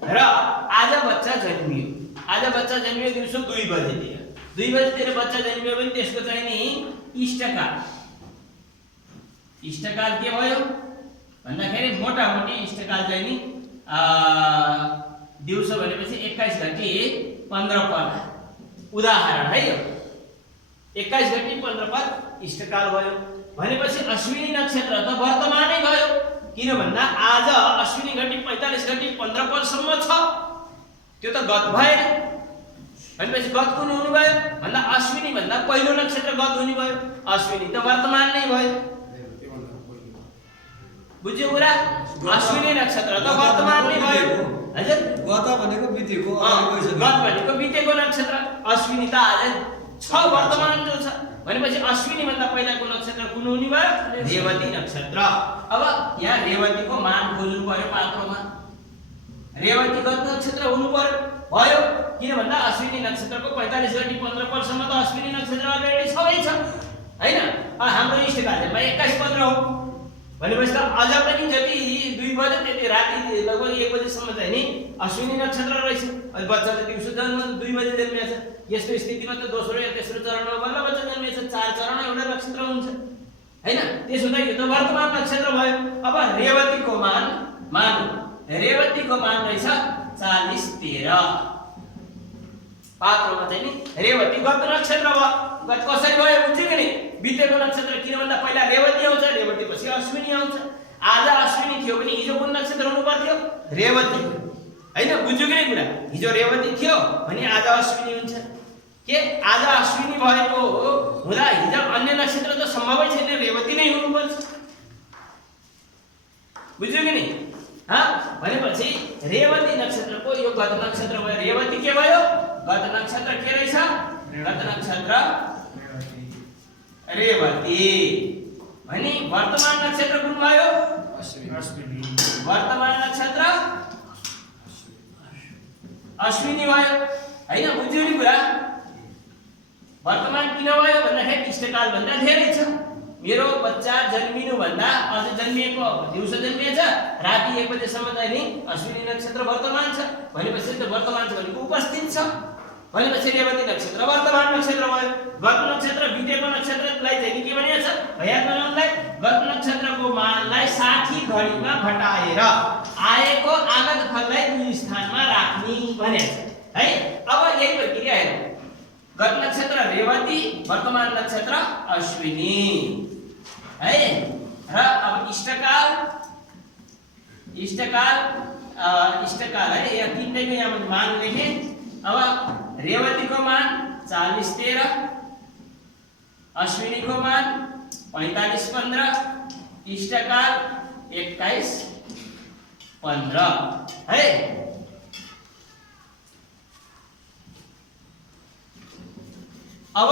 र आज बच्चा जन्मियो, आज बच्चा जन्मियो दिउँसो 2 बजेतिर, 2 बजेतिर बच्चा जन्मियो भने त्यसको चाहिँ नि इष्टकाल, इष्टकाल के भयो भन्दाखेरि मोटामोटी इष्टकाल चाहिँ नि दिउँसो भनेपछि 21 घटी 15 पल उदाहरण है यो 21 घटी 15 पल इष्टकाल भयो भनेपछि अश्विनी नक्षत्र त वर्तमानै भयो। किन भन्दा आज अश्विनी घटी 45 घटी 15 पलसम्म छ, त्यो त गत भएन। भनेपछि गत कुन हुनु भयो भन्दा अश्विनी भन्दा पहिलो नक्षत्र गत हुने भयो, अश्विनी त वर्तमान नै भयो। बुझ्यो कुरा? अश्विनी नक्षत्र त वर्तमान नै भयो हजुर। गत भनेको बितेको, गत भनेको बितेको नक्षत्र, अश्विनी त आज छ वर्तमान जो छ। भनेपछि अश्विनी भन्दा पहिलाको नक्षत्र कुन हुने भयो? रेवती नक्षत्र। अब यहाँ रेवतीको मान खोज्नु पर्यो पात्रोमा, रेवती गत नक्षत्र हुनु पर्यो भयो। किन भन्दा अश्विनी नक्षत्रको 45 घटी 15 पलसम्म त अश्विनी नक्षत्र अलरेडी छँदै छ हैन। हाम्रो इष्टकाल चाहिँ 21-15 हो भनेपछि त अझ पनि जति 2 बजे त्यति राति लगभग 1 बजेसम्म चाहिँ नि अश्विनी नक्षत्र रहेछ। अनि बच्चा त दिउँसो जन्म 2 बजे जन्मिएछ, यस्तो स्थितिमा त दोस्रो या तेस्रो चरणमा बल्ल बच्चा जन्मिएछ, 4 चरण एउटा नक्षत्र हुन्छ हैन। त्यसो त यो त वर्तमान नक्षत्र भयो। अब रेवतीको मान मानौ, रेवतीको मान रहेछ 40-13 पात्रोमा चाहिँ नि रेवती गत नक्षत्र भयो। गत कसरी भयो बुझ्यो कि नि? बितेको नक्षत्र, किन भन्दा पहिला रेवती आउँछ, रेवती पछि अश्विनी आउँछ। आज अश्विनी थियो भने हिजो कुन नक्षत्र हुनु पर्थ्यो? रेवती हैन। बुझ्यो कि नि कुरा? हिजो रेवती थियो भने आज अश्विनी हुन्छ। के आज अश्विनी भएको हुँदा हिजो अन्य नक्षत्र त सम्भवै छैन, रेवती नै हुनुपर्छ। बुझ्यो कि नि? भनेपछि रेवती नक्षत्रको यो गत नक्षत्र भयो। रेवती के भयो? गत नक्षत्र के रहेछ? गत नक्षत्र रेवती। भने वर्तमान नक्षत्र कुन भयो? अश्विनी। वर्तमान नक्षत्र अश्विनी भयो हैन। बुझ्यो नि कुरा? वर्तमान किन भयो भन्दाखेरि इष्टकाल भन्दा धेरै छ। मेरो बच्चा जन्मिनु भन्दा अझ जन्मिएको दिउँसो जन्मिएछ, राति 1 बजेसम्म चाहिँ नि अश्विनी नक्षत्र वर्तमान छ। भनेपछि त वर्तमान छ भनेको उपस्थित छ। भनेपछि रेवती नक्षत्र वर्तमान नक्षत्र भयो। गत नक्षत्र बितेको नक्षत्रलाई चाहिँ के भनिएको छ? भयात्मनलाई गत नक्षत्रको मानलाई 60 घडीमा घटाएर आएको आगत फललाई 2 स्थानमा राख्ने भनेको छ है। अब यही प्रक्रिया हेरौँ। गत नक्षत्र रेवती, वर्तमान नक्षत्र अश्विनी है। र अब इष्टकाल, इष्टकाल है। यहाँ तीनटैको यहाँ मैले मान लेखेँ। अब रेवतीको मान 40-13, अश्विनीको मान 45-15, इष्टकाल 21-15 है। अब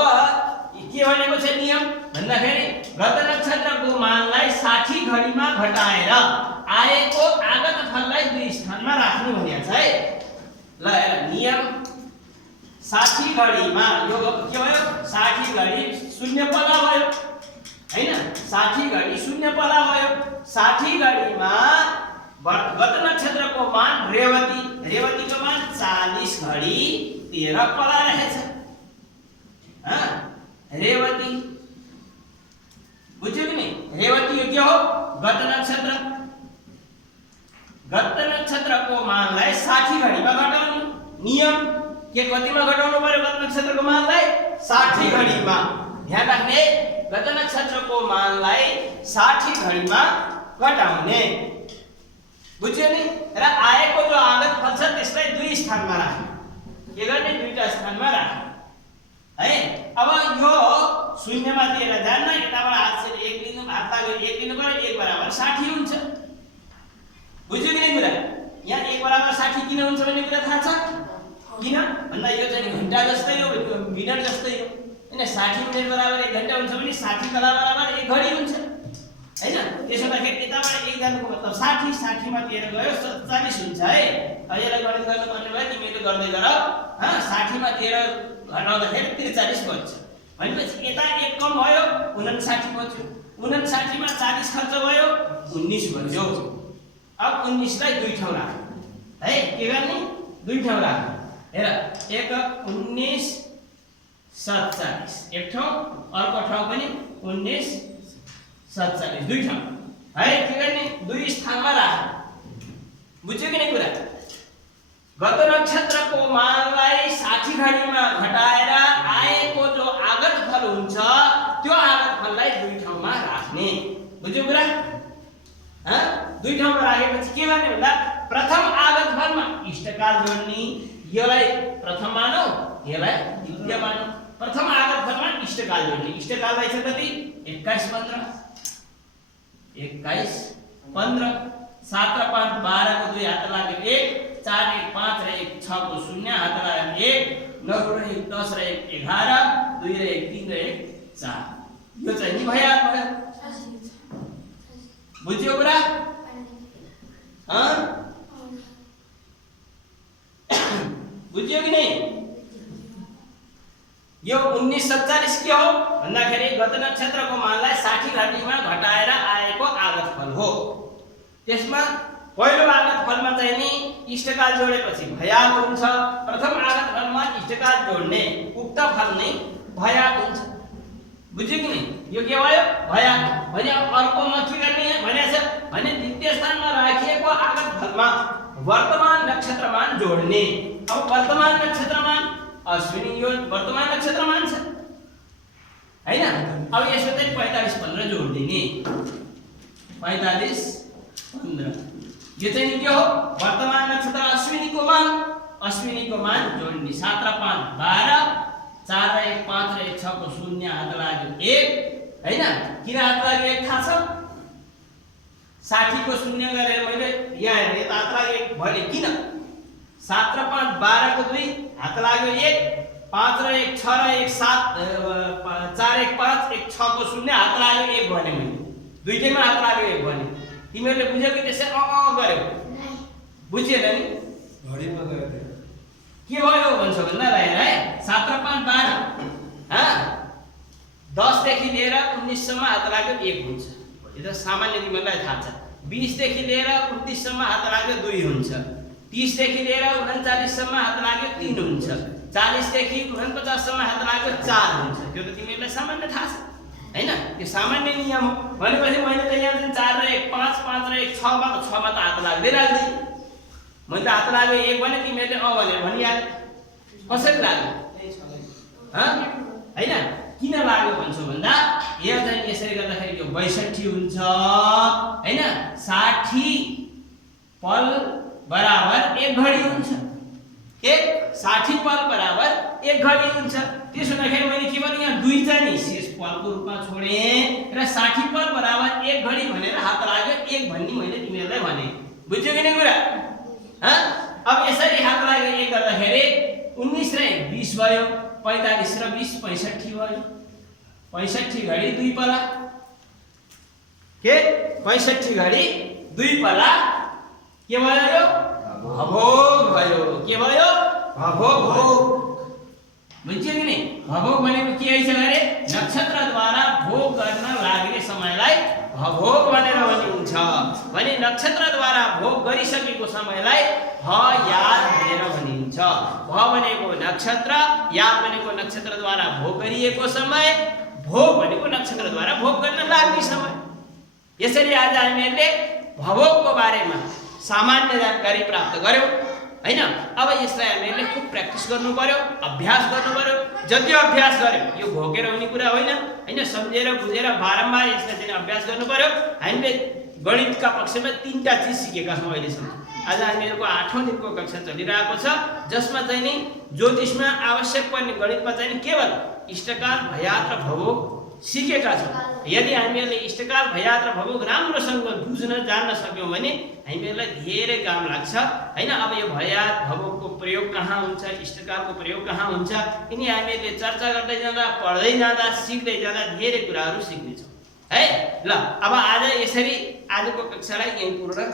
के भनेको छ नियम भन्दाखेरि गत नक्षत्रको मानलाई 60 घडीमा घटाएर आएको आगत फललाई 2 स्थानमा राख्नु भनिएको छ है। ल हेर नियम 60 घडीमा यो के भयो 60 घडी शून्य पला भयो हैन 60 घडी शून्य पला भयो 60 घडीमा गत नक्षत्रको मान रेवतीको मान 40 घडी 13 पला रहेछ। रेवती बुझ्यो कि नहीं रेवती यो के हो गत नक्षत्रको मानलाई 60 घडीमा घटाउनु नियम के कतिमा घटाउनु पर्यो गत नक्षत्रको मानलाई 60 घडीमा ध्यान राख्ने गत नक्षत्रको मानलाई 60 घडीमा घटाउने बुझ्यो नि र आएको जो आगत फल छ त्यसलाई 2 स्थानमा राख्ने के गर्ने 2टा स्थानमा राख्ने है। अब यो शून्यमा दिएर जान्न यताबाट हातले 1 लिनु भाग लाग्यो 1 लिनु पर्यो 1 बराबर 60 हुन्छ बुझ्यो कि नहीं कुरा यहाँ 1 बराबर 60 किन हुन्छ भन्ने कुरा थाहा छ किन भन्दा यो चाहिँ घण्टा जस्तै हो मिनेट जस्तै हो हैन 60 मिनेट बराबर 1 घण्टा हुन्छ भने 60 कला बराबर 1 घडी हुन्छ हैन। त्यसो भएखेरि यताबाट 1 जानुको मतलब 60 मा 13 गयो 47 हुन्छ है। अब यसलाई गणित गर्नुपर्ने भए तिमीले गर्दै गर 60 मा 13 घटाउँदाखेरि 43 बन्छ भनेपछि यता 1 कम भयो 59 बच्यो 59 मा 40 खर्च भयो 19 बच्यो। अब 19 लाई 2 ठाउँ राख है के गर्ने 2 ठाउँ राख हेर 1 19 47 एक ठाउँ अर्को ठाउँ पनि 19 47 2 ठाउँ है के गर्ने 2 स्थानमा राख बुझ्यो कि नहीं कुरा गत नक्षत्रको मानलाई 60 घडीमा घटाएर आएको जो आगत फल हुन्छ त्यो आगत फललाई 2 ठाउँमा राख्ने बुझ्यो कुरा 2 ठाउँमा राखेपछि के गर्ने भन्दा प्रथम आगत फलमा इष्टकाल जोड्ने यसलाई प्रथम मानौ यसलाई द्वितीय मानौ प्रथम आगत फलमा इष्टकाल जोड्ने इष्टकाललाई छ कति 21 15 21 15 7 र 5 12 को 2 हात लाग्यो 1 4 1 5 र 1 6 को 0 हात लाग्यो 1 9 र 1 10 र 1 11 2 र 1 3 र 1 4 यो चाहिँ नि भइहाल्यो बुझ्यो कुरा बुझ्यो कि नहीं यो 1947 के हो भन्दाखेरि गत नक्षत्रको मानलाई 60 घडीमा घटाएर आएको आगत फल हो। त्यसमा पहिलो आगत फलमा चाहिँ नि इष्टकाल जोडेपछि भयाल हुन्छ प्रथम आगत फलमा इष्टकाल जोड्ने उक्त फल नै भयाल हुन्छ बुझ्यो कि नहीं यो के भयो भयाल भने अब अर्कोमा के गर्ने भनेछ भने द्वितीय स्थानमा राखिएको आगत फलमा वर्तमान नक्षत्रमान जोड्ने अब वर्तमान नक्षत्रमान अश्विनी यो वर्तमान नक्षत्रमान छ हैन अब यसो चाहिँ 45 15 जोड्दिने 45 15 यो चाहिँ के हो वर्तमान नक्षत्र अश्विनीको मान जोड्ने 7 र 5 12 4 र 1 5 र 1 6 को 0 हात लाग्यो 1 हैन किन हात लाग्यो 1 थाहा छ 60 को 0 गरेर मैले यहाँ हेर्ने यता हात लाग्यो 1 भने किन 7 र 5 12 को 2 हात लाग्यो 1 5 र 1 6 र 1 7 4 1 5 1 6 को 0 हात लाग्यो 1 भने मैले दुईटैमा हात लाग्यो 1 भने तिमीहरुले बुझ्यो कि त्यसै गर्यो बुझिएन नि घडीमा गयो के भयो भन्छ भन्दा है 7 र 5 12 10 देखि लिएर 19 सम्म हात लाग्यो 1 हुन्छ यो त सामान्य तिमीहरुलाई थाहा छ 20 देखि लिएर 29 सम्म हात लाग्यो 2 हुन्छ 30 देखि लिएर 39 सम्म हात लाग्यो 3 हुन्छ 40 देखि 49 सम्म हात लाग्यो 4 हुन्छ त्यो त तिमीहरुलाई सामान्य थाहा छ हैन यो सामान्य नियम हो भनेपछि मैले त यहाँ 4 र 1 5 5 र 1 6 मा त हात लाग्दै लाग्दै मैले त हात लाग्यो 1 भने तिमीहरुले भनेर भनिहाल कसरी लाग्यो हैन किन लाग्यो भन्छौ भन्दा यो चाहिँ यसरी गर्दाखेरि यो 62 हुन्छ हैन 60 पल बराबर 1 घडी हुन्छ के 60 पल बराबर 1 घडी हुन्छ त्यसो हुँदाखेरि मैले के भने यहाँ 2 चाहिँ नि शेष पलको रूपमा छोडे र 60 पल बराबर 1 घडी भनेर हात लाग्यो 1 भन्ने मैले तिमीहरुलाई भने बुझ्यौ कि नि कुरा अब यसरी हात लाग्यो 1 गर्दाखेरि 19 र 1 20 भयो 45 र 20 65 भयो 65 घडी 2 पला के 65 घडी 2 पला के भयो यो भभोग भयो के भयो भभोग बुझ्यो कि नि भभोग भनेको के आइछ अरे नक्षत्रद्वारा भोग गर्न लाग्ने समयलाई भभोग भनेर भनिन्छ भने नक्षत्रद्वारा भोग गरिसकेको समयलाई भयात भनेर भनिन्छ भ भनेको नक्षत्र यात भनेको नक्षत्रद्वारा भोग गरिएको समय भोग भनेको नक्षत्रद्वारा भोग गर्न लाग्ने समय यसरी आज हामीले भभोगको बारेमा सामान्य जानकारी प्राप्त गर्यौं हैन अब यसलाई हामीले खूब प्र्याक्टिस गर्नु पर्यो अभ्यास गर्नु पर्यो जति अभ्यास गर्यो यो घोकेर हुने कुरा होइन हैन सम्झेर बुझेर बारम्बार यसलाई चाहिँ अभ्यास गर्नु पर्यो हामीले गणितका पक्षमा तीनटा चीज सिकेका छौं अहिलेसम्म आज हामीहरुको 8औं दिनको कक्षा चलिरहेको छ जसमा चाहिँ नि ज्योतिषमा आवश्यक पर्ने गणितमा चाहिँ नि केवल इष्टकाल भयात र भभोग सिकेका छौं यदि हामीहरूले इष्टकाल भयात र भभोग राम्रोसँग बुझ्न जान्न सक्यौं भने हामीहरूलाई धेरै काम लाग्छ हैन अब यो भयात भभोगको प्रयोग कहाँ हुन्छ इष्टकालको प्रयोग कहाँ हुन्छ यिनी हामीहरूले चर्चा गर्दै जाँदा पढ्दै जाँदा सिक्दै जाँदा धेरै कुराहरू सिक्नेछौं है ल अब आज यसरी आजको कक्षालाई यही पूर्ण